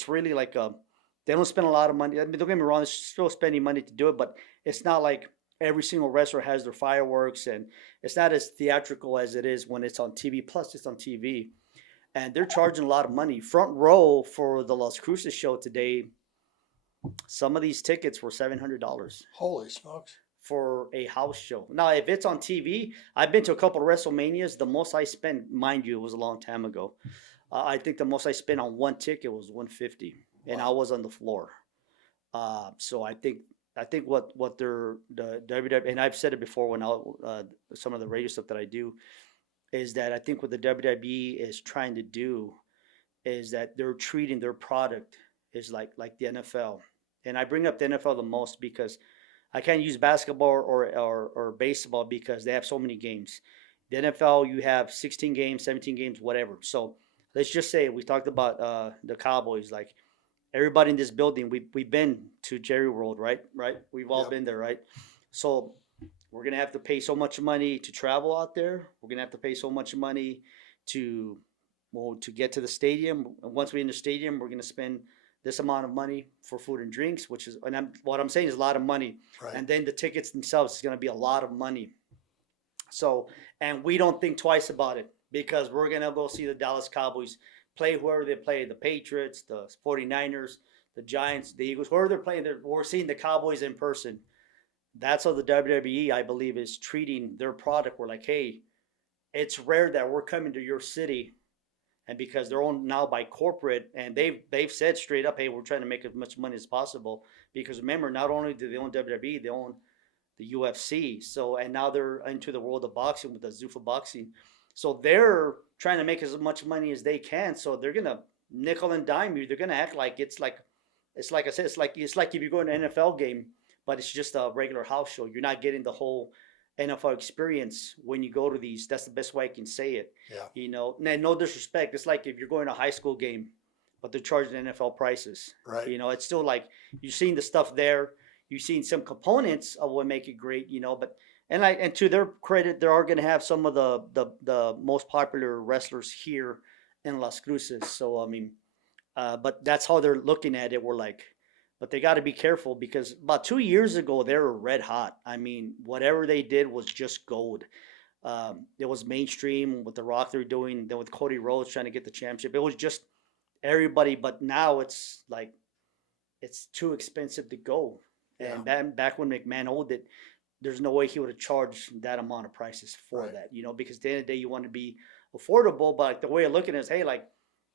really like they don't spend a lot of money. I mean, don't get me wrong, they're still spending money to do it, but it's not like every single wrestler has their fireworks, and it's not as theatrical as it is when it's on TV. Plus, it's on TV, and they're charging a lot of money. Front row for the Las Cruces show today, some of these tickets were $700. Holy smokes. For a house show. Now, if it's on TV, I've been to a couple of WrestleManias. The most I spent, mind you, it was a long time ago. I think the most I spent on one ticket was $150, and I was on the floor. So I think what the WWE, and I've said it before when some of the radio stuff that I do, is that I think what the WWE is trying to do is that they're treating their product is like the NFL. And I bring up the NFL the most because I can't use basketball or baseball because they have so many games. The NFL, you have 16 games, 17 games, whatever. So let's just say we talked about the Cowboys. Like, everybody in this building, we've been to Jerry World, right? We've all been there, right? So we're going to have to pay so much money to travel out there. We're going to have to pay so much money to get to the stadium. And once we're in the stadium, we're going to spend this amount of money for food and drinks, which is, what I'm saying is a lot of money. Right. And then the tickets themselves is going to be a lot of money. So, and we don't think twice about it because we're going to go see the Dallas Cowboys play whoever they play, the Patriots, the 49ers, the Giants, the Eagles, whoever they're playing, we're seeing the Cowboys in person. That's how the WWE, I believe, is treating their product. We're like, hey, it's rare that we're coming to your city, and because they're owned now by corporate, and they've said straight up, hey, we're trying to make as much money as possible. Because remember, not only do they own WWE, they own the UFC. So, and now they're into the world of boxing with the Zuffa boxing. So they're trying to make as much money as they can. So they're gonna nickel and dime you. They're gonna act like it's like I said, it's like if you're going to an NFL game, but it's just a regular house show. You're not getting the whole NFL experience when you go to these. That's the best way I can say it. Yeah. You know, and no disrespect. It's like if you're going to a high school game, but they're charging NFL prices. Right. You know, it's still like you've seen the stuff there. You've seen some components of what make it great. You know, but and to their credit, they are going to have some of the most popular wrestlers here in Las Cruces. So I mean, but that's how they're looking at it. We're like, but they got to be careful because about 2 years ago they were red hot. I mean, whatever they did was just gold. It was mainstream with The Rock they're doing, then with Cody Rhodes trying to get the championship. It was just everybody. But now it's like it's too expensive to go. And back when McMahon owned it, there's no way he would have charged that amount of prices for that. You know, because at the end of the day, you want to be affordable. But like, the way of looking at it is, hey, like,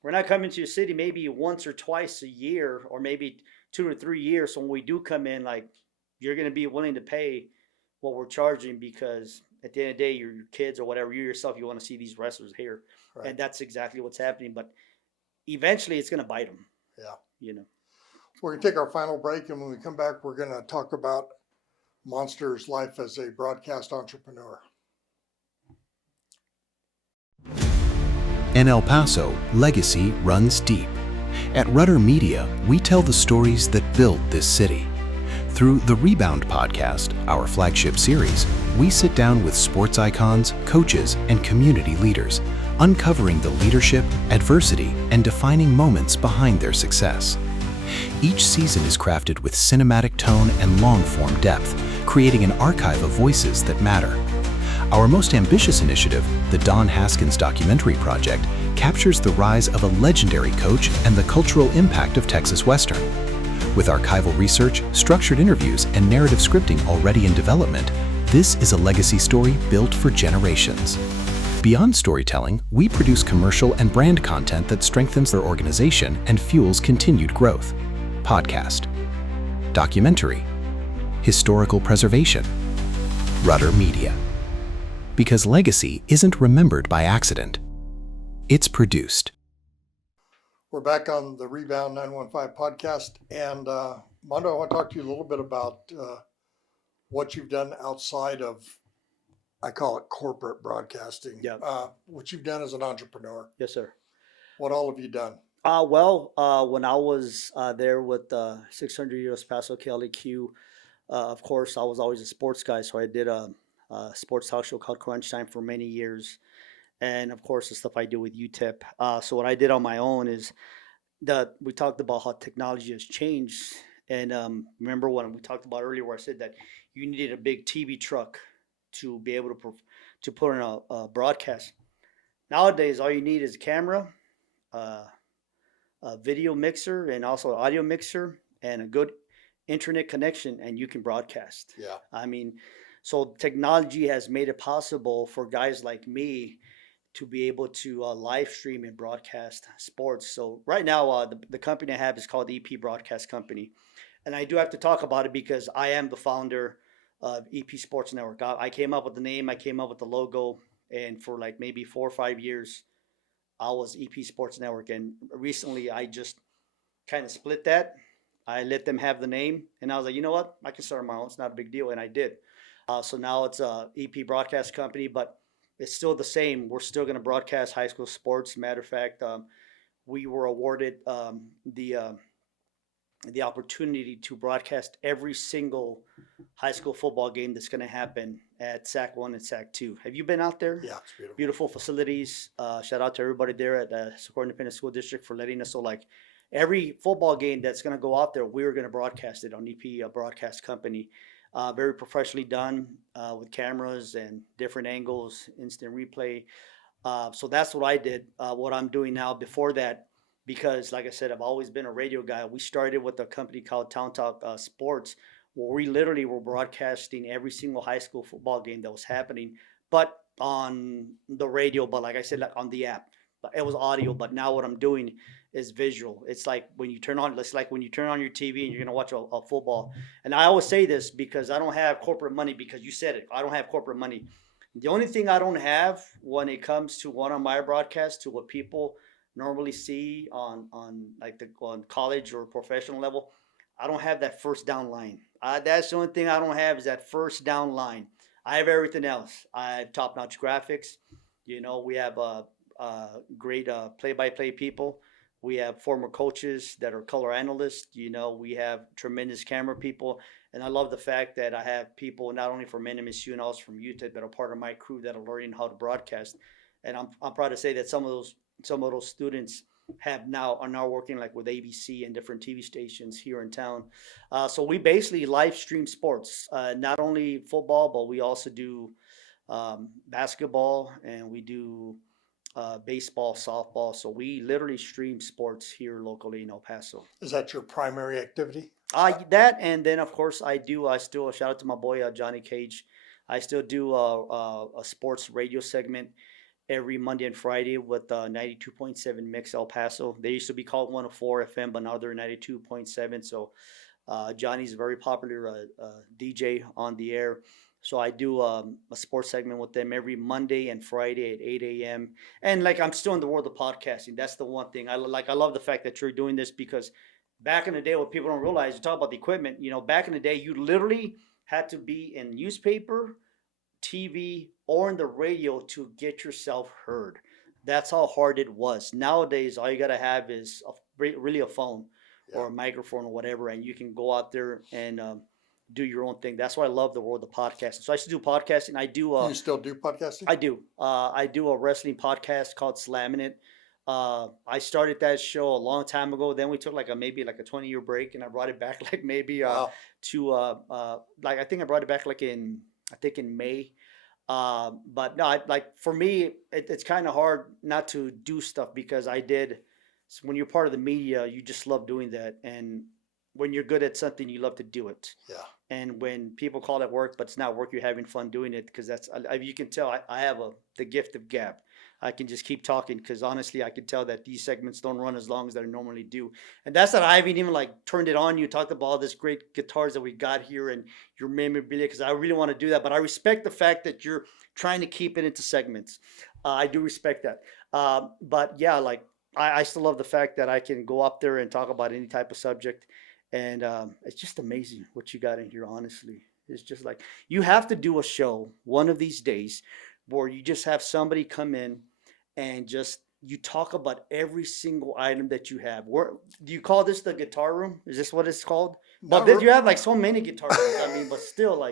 we're not coming to your city maybe once or twice a year, or maybe 2 or 3 years. So when we do come in, like, you're going to be willing to pay what we're charging, because at the end of the day, your kids or whatever, you yourself, you want to see these wrestlers here. Right. And that's exactly what's happening. But eventually it's going to bite them. Yeah. You know. We're going to take our final break, and when we come back, we're going to talk about Monster's life as a broadcast entrepreneur. In El Paso, legacy runs deep. At Rutter Media, we tell the stories that built this city. Through the Rebound podcast, our flagship series, we sit down with sports icons, coaches, and community leaders, uncovering the leadership, adversity, and defining moments behind their success. Each season is crafted with cinematic tone and long-form depth, creating an archive of voices that matter. Our most ambitious initiative, the Don Haskins Documentary Project, captures the rise of a legendary coach and the cultural impact of Texas Western. With archival research, structured interviews, and narrative scripting already in development, this is a legacy story built for generations. Beyond storytelling, we produce commercial and brand content that strengthens their organization and fuels continued growth. Podcast, documentary, historical preservation, Rutter Media. Because legacy isn't remembered by accident. It's produced. We're back on the Rebound 915 podcast. And Mando, I want to talk to you a little bit about what you've done outside of, I call it corporate broadcasting. Yeah. What you've done as an entrepreneur. Yes, sir. What all have you done? When I was there with 600 US Paso KLAQ, of course, I was always a sports guy. So I did a sports talk show called Crunch Time for many years. And of course, the stuff I do with UTEP. So what I did on my own is we talked about how technology has changed. And remember when we talked about earlier where I said that you needed a big TV truck to be able to put in a broadcast. Nowadays, all you need is a camera, a video mixer, and also an audio mixer, and a good internet connection, and you can broadcast. Yeah. I mean, so technology has made it possible for guys like me to be able to live stream and broadcast sports. So right now, the company I have is called EP Broadcast Company. And I do have to talk about it because I am the founder of EP Sports Network. I came up with the name, I came up with the logo, and for like maybe 4 or 5 years, I was EP Sports Network. And recently, I just kind of split that. I let them have the name, and I was like, you know what? I can start my own. It's not a big deal, and I did. So now it's a EP Broadcast Company, but it's still the same. We're still going to broadcast high school sports. Matter of fact, we were awarded the opportunity to broadcast every single high school football game that's going to happen at SAC 1 and SAC 2. Have you been out there? Yeah, it's beautiful. Beautiful facilities. Shout out to everybody there at the Socorro Independent School District for letting us. So like every football game that's going to go out there, we were going to broadcast it on EP Broadcast Company. Very professionally done with cameras and different angles, instant replay. So that's what I did. What I'm doing now. Before that, because, like I said, I've always been a radio guy. We started with a company called Town Talk Sports, where we literally were broadcasting every single high school football game that was happening, but on the radio, but like I said, like on the app. But it was audio, but now what I'm doing is visual. It's like when you turn on, it's like when you turn on your TV and you're gonna watch a football. And I always say this because I don't have corporate money, because you said it. I don't have corporate money. The only thing I don't have when it comes to one on my broadcast to what people normally see on like on college or professional level, I don't have that first down line. That's the only thing I don't have, is that first down line. I have everything else. I have top-notch graphics. You know, we have great play-by-play people. We have former coaches that are color analysts. You know, we have tremendous camera people. And I love the fact that I have people not only from NMSU and also from UTEP that are part of my crew that are learning how to broadcast. And I'm proud to say that some of those students are now working like with ABC and different TV stations here in town. So we basically live stream sports, not only football, but we also do basketball, and we do baseball, softball. So we literally stream sports here locally in El Paso. Is that your primary activity? That, and then of course I still shout out to my boy Johnny Cage. I still do a sports radio segment every Monday and Friday with 92.7 Mix El Paso. They used to be called 104 FM, but now they're 92.7. So Johnny's a very popular DJ on the air. So I do a sports segment with them every Monday and Friday at 8 a.m. And like, I'm still in the world of podcasting. That's the one thing I love the fact that you're doing this, because back in the day, what people don't realize, you talk about the equipment, you know, back in the day, you literally had to be in newspaper, TV, or in the radio to get yourself heard. That's how hard it was. Nowadays, all you got to have is really a phone or a microphone or whatever, and you can go out there and do your own thing. That's why I love the world of podcasting. So I used to do podcasting. I do. You still do podcasting? I do. I do a wrestling podcast called Slamming It. I started that show a long time ago. Then we took maybe a 20-year break, and I brought it back to I think I brought it back in May. But no, for me, it's kind of hard not to do stuff, because when you're part of the media, you just love doing that. And when you're good at something, you love to do it. Yeah. And when people call it work, but it's not work, you're having fun doing it, because you can tell I have the gift of gab. I can just keep talking, because honestly, I can tell that these segments don't run as long as they normally do. And that's that I haven't even turned it on. You talked about all this great guitars that we got here and your memorabilia, because I really want to do that. But I respect the fact that you're trying to keep it into segments. I do respect that. But yeah, I still love the fact that I can go up there and talk about any type of subject. And it's just amazing what you got in here, honestly. It's just you have to do a show one of these days where you just have somebody come in and just you talk about every single item that you have. Do you call this the guitar room? Is this what it's called? But then you have so many guitar rooms. I mean, but still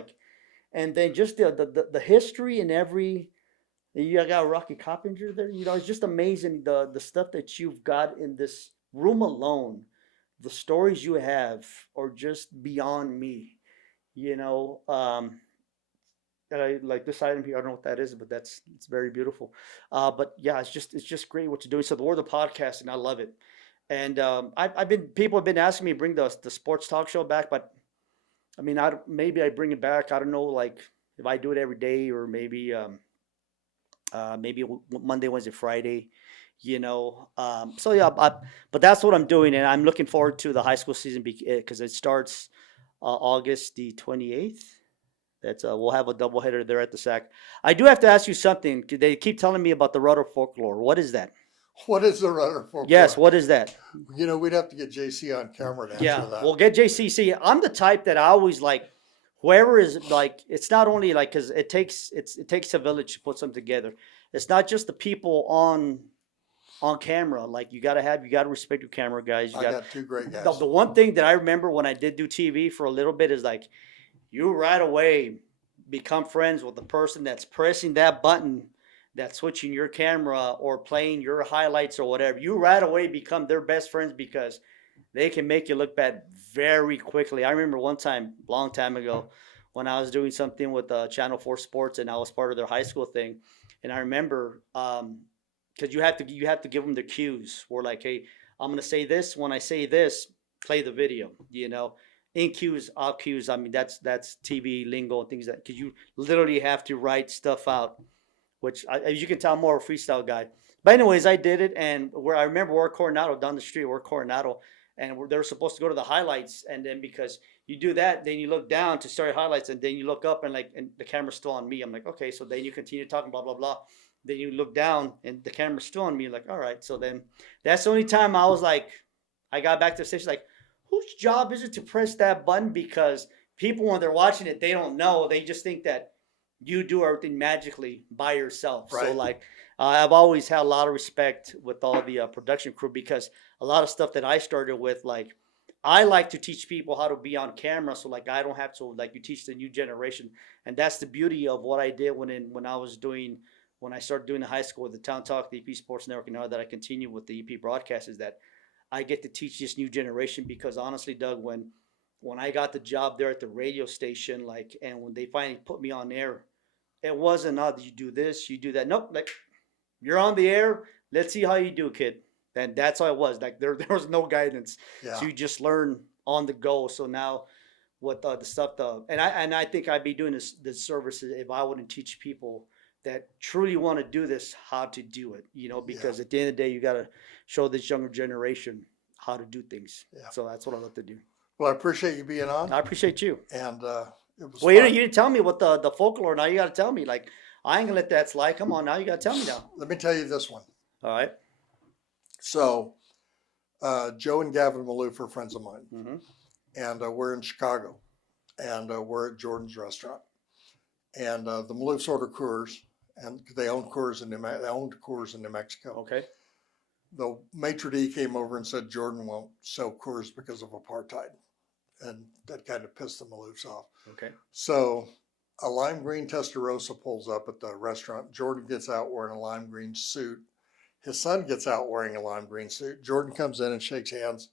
and then just the history and you got Rocky Coppinger there. You know, it's just amazing the stuff that you've got in this room alone. The stories you have are just beyond me, you know. This item here, I don't know what that is, but it's very beautiful. But yeah, it's just great what you're doing. So the world of podcasting, I love it. And people have been asking me to bring the sports talk show back, but I mean, maybe I bring it back. I don't know, if I do it every day, or maybe Monday, Wednesday, Friday. You know, so yeah, but that's what I'm doing, and I'm looking forward to the high school season because it starts August the 28th. We'll have a doubleheader there at the SAC. I do have to ask you something. They keep telling me about the Rutter folklore. What is that? What is the Rutter folklore? Yes, what is that? You know, we'd have to get JC on camera to answer that. Well, get JC. See, I'm the type that I always whoever is it's not only because it takes a village to put something together. It's not just the people on camera. You got to respect your camera guys. I got two great guys. The one thing that I remember when I did do TV for a little bit is you right away become friends with the person that's pressing that button, that's switching your camera or playing your highlights or whatever. You right away become their best friends, because they can make you look bad very quickly. I remember one time, long time ago, when I was doing something with Channel 4 Sports, and I was part of their high school thing. And I remember, because you have to give them the cues. We're hey, I'm going to say this. When I say this, play the video, in cues, out cues. I mean, that's TV lingo and things because you literally have to write stuff out, which as you can tell, I'm more a freestyle guy. But anyways, I did it. And I remember we're Coronado down the street, we're Coronado, and they were supposed to go to the highlights. And then because you do that, then you look down to start highlights, and then you look up and the camera's still on me. I'm like, okay. So then you continue talking, blah, blah, blah. Then you look down and the camera's still on me. Like, all right. So then that's the only time I was like, I got back to the station, like, whose job is it to press that button? Because people, when they're watching it, they don't know. They just think that you do everything magically by yourself. Right. So like, I've always had a lot of respect with all the production crew, because a lot of stuff that I started with, like, I like to teach people how to be on camera. So like, I don't have to, like, you teach the new generation. And that's the beauty of what I did when I started doing the high school with the Town Talk, the EP Sports Network, and now that I continue with the EP broadcast, is that I get to teach this new generation. Because honestly, Doug, when I got the job there at the radio station, like, and when they finally put me on air, it wasn't, you do this, you do that. Nope, like, you're on the air. Let's see how you do, kid. And that's how it was. Like, there was no guidance. Yeah. So you just learn on the go. So now with the stuff, and I think I'd be doing this service if I wouldn't teach people that truly want to do this how to do it, because at the end of the day, you got to show this younger generation how to do things. Yeah. So that's what I love to do. Well, I appreciate you being on. I appreciate you. And it was well, you didn't tell me what the folklore. Now you got to tell me. Like, I ain't gonna let that slide. Come on, now you got to tell me now. Let me tell you this one. All right. So, Joe and Gavin Maloof are friends of mine, mm-hmm. and we're in Chicago, and we're at Jordan's restaurant, and the Maloofs order Coors, and they own Coors in New Mexico. Okay. The maitre d' came over and said Jordan won't sell Coors because of apartheid, and that kind of pissed the Maloofs off. Okay. So a lime green Testarossa pulls up at the restaurant. Jordan gets out wearing a lime green suit. His son gets out wearing a lime green suit. Jordan comes in and shakes hands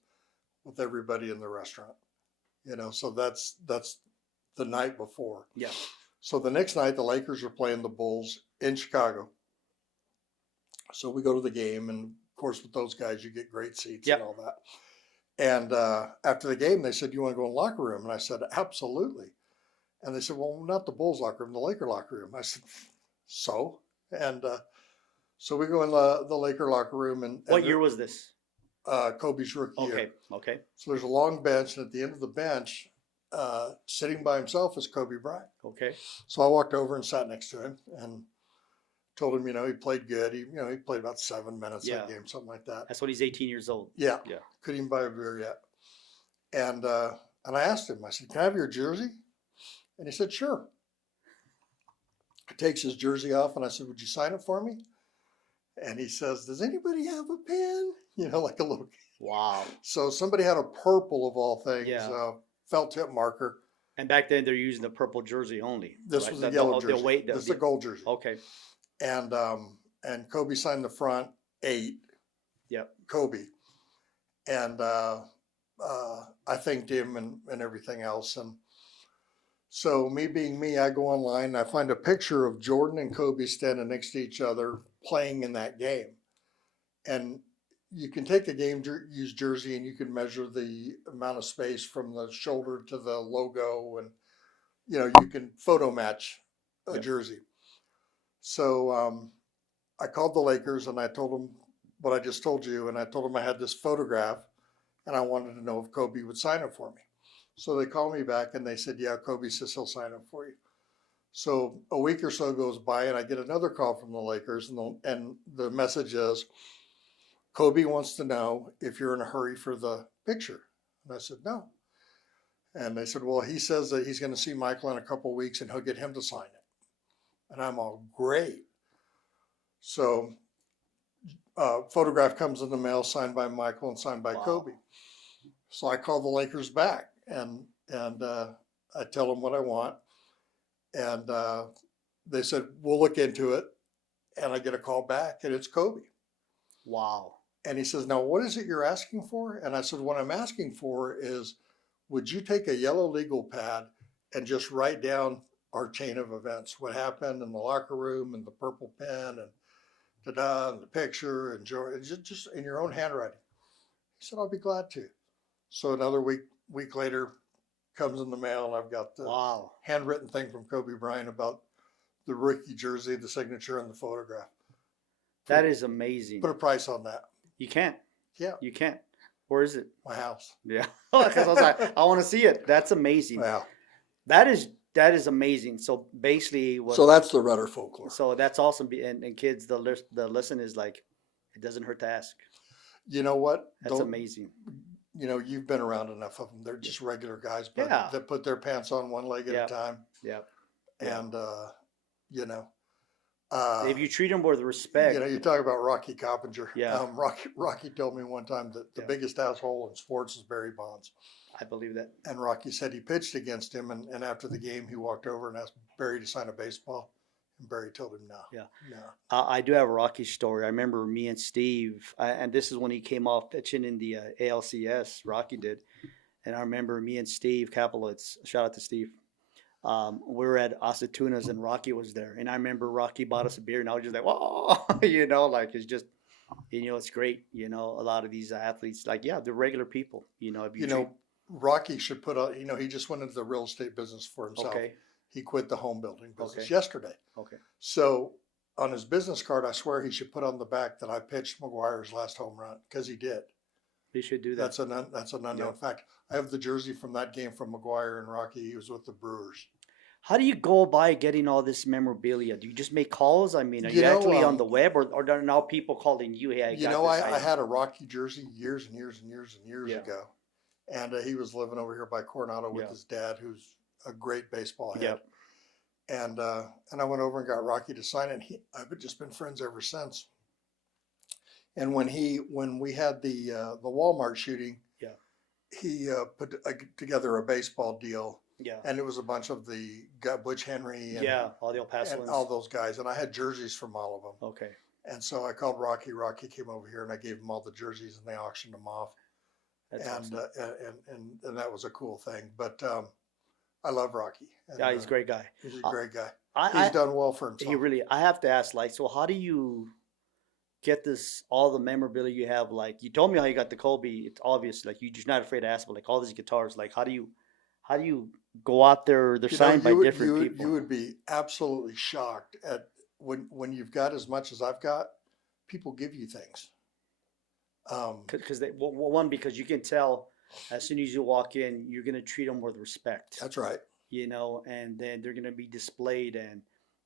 with everybody in the restaurant. So that's the night before. Yeah. So the next night, the Lakers are playing the Bulls in Chicago. So we go to the game, and of course, with those guys, you get great seats and all that. And after the game, they said, "You want to go in the locker room?" And I said, "Absolutely." And they said, "Well, not the Bulls locker room, the Laker locker room." I said, "So?" And so we go in the Laker locker room. And what year was this? Kobe's rookie year. Okay. So there's a long bench, and at the end of the bench, sitting by himself is Kobe Bryant. Okay. So I walked over and sat next to him and told him, he played good. He played about 7 minutes that game, something like that. That's when he's 18 years old. Yeah. Couldn't even buy a beer yet. And I asked him, I said, "Can I have your jersey?" And he said, "Sure." He takes his jersey off, and I said, "Would you sign it for me?" And he says, "Does anybody have a pen?" Like a little. Wow. So somebody had a purple, of all things, felt tip marker. And back then they're using the purple jersey only. This was a yellow jersey. This is a gold jersey. Okay. And Kobe signed the front 8. Yep. Kobe. And I thanked him and everything else. And so me being me, I go online and I find a picture of Jordan and Kobe standing next to each other playing in that game. And you can take a game used jersey and you can measure the amount of space from the shoulder to the logo, and you can photo match a jersey. So I called the Lakers and I told them what I just told you, and I told them I had this photograph and I wanted to know if Kobe would sign it for me. So they called me back and they said, "Yeah, Kobe says he'll sign it for you." So a week or so goes by and I get another call from the Lakers, and the message is, "Kobe wants to know if you're in a hurry for the picture." And I said, "No." And they said, "Well, he says that he's going to see Michael in a couple of weeks and he'll get him to sign it." And I'm all, great. So photograph comes in the mail, signed by Michael and signed by Kobe. So I call the Lakers back and I tell them what I want. And they said, "We'll look into it." And I get a call back and it's Kobe. Wow. And he says, "Now, what is it you're asking for?" And I said, "What I'm asking for is, would you take a yellow legal pad and just write down our chain of events, what happened in the locker room and the purple pen and and the picture and just in your own handwriting." He said, I'll be glad to. So another week later comes in the mail, and I've got the Wow. handwritten thing from Kobe Bryant about the rookie jersey, the signature, and the photograph. That is amazing. Put a price on that. You can't. Yeah. You can't. Where is it? My house. Yeah. Because I was like, I want to see it. That's amazing. Yeah. That is amazing. So basically, So that's the Rutter folklore. So that's awesome. And kids, the lesson is like, it doesn't hurt to ask. You know what? That's amazing. You know, you've been around enough of them. They're just regular guys, but Yeah. that put their pants on one leg at Yeah. a time. Yeah. And, you know, If you treat them with respect. you know, you talk about Rocky Coppinger. Yeah. Rocky told me one time that the biggest asshole in sports is Barry Bonds. I believe that. And Rocky said he pitched against him, and after the game, he walked over and asked Barry to sign a baseball. And Barry told him no. Yeah. No. I do have a Rocky story. I remember me and Steve, and this is when he came off pitching in the ALCS, Rocky did. And I remember me and Steve Kaplowitz, shout out to Steve. We were at Acatunas and Rocky was there. And I remember Rocky bought us a beer and I was just like, whoa, you know, like it's just, you know, it's great. You know, a lot of these athletes, like, yeah, they're regular people. You know, if you, treat, Rocky should put a, you know, he just went into the real estate business for himself. Okay. He quit the home building business Okay. yesterday. Okay. So on his business card, I swear he should put on the back that I pitched McGuire's last home run, because he did. They should do that. That's an unknown fact. I have the jersey from that game from McGuire and Rocky. He was with the Brewers. How do you go by getting all this memorabilia? Do you just make calls? I mean, are You you, know, actually on the web, or are now people calling you? Hey, I had a Rocky jersey years and years and years and years Yeah. ago. And he was living over here by Coronado with Yeah. his dad, who's a great baseball head. Yep. And I went over and got Rocky to sign it. I've just been friends ever since. And when we had the Walmart shooting, Yeah. he put together a baseball deal, Yeah. and it was a bunch of the Butch Henry and, Yeah. All the El Paso and all those guys, and I had jerseys from all of them. Okay. And so I called Rocky. Rocky came over here, and I gave him all the jerseys, and they auctioned them off. That's And awesome. and that was a cool thing. But I love Rocky. And, Yeah, he's a great guy. He's a great guy. I He's done well for himself. He really. I have to ask, like, so how do you get this? All the memorabilia you have, like, you told me how you got the Kobe. It's obvious, like, you're just not afraid to ask, but like all these guitars, like, how do you go out there? They're signed by different people. You would be absolutely shocked at when you've got as much as I've got. People give you things. Because because you can tell as soon as you walk in, you're gonna treat them with respect. That's right. You know, and then they're gonna be displayed, and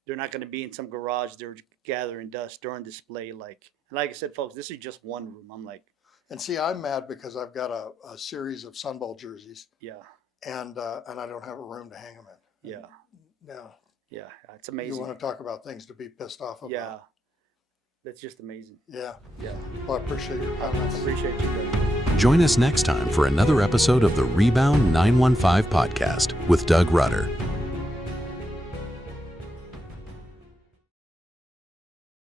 they're not gonna be in some garage. They're gathering dust. They're on display. Like I said, folks, this is just one room. I'm like, And see, I'm mad because I've got a series of Sun Bowl jerseys, yeah, and I don't have a room to hang them in. yeah, No, yeah. It's you amazing. want to talk about things to be pissed off about? Yeah, that's just amazing. Yeah. Yeah, Well, I appreciate your comments. appreciate you, brother. Join us next time for another episode of the Rebound 915 podcast with Doug Rutter.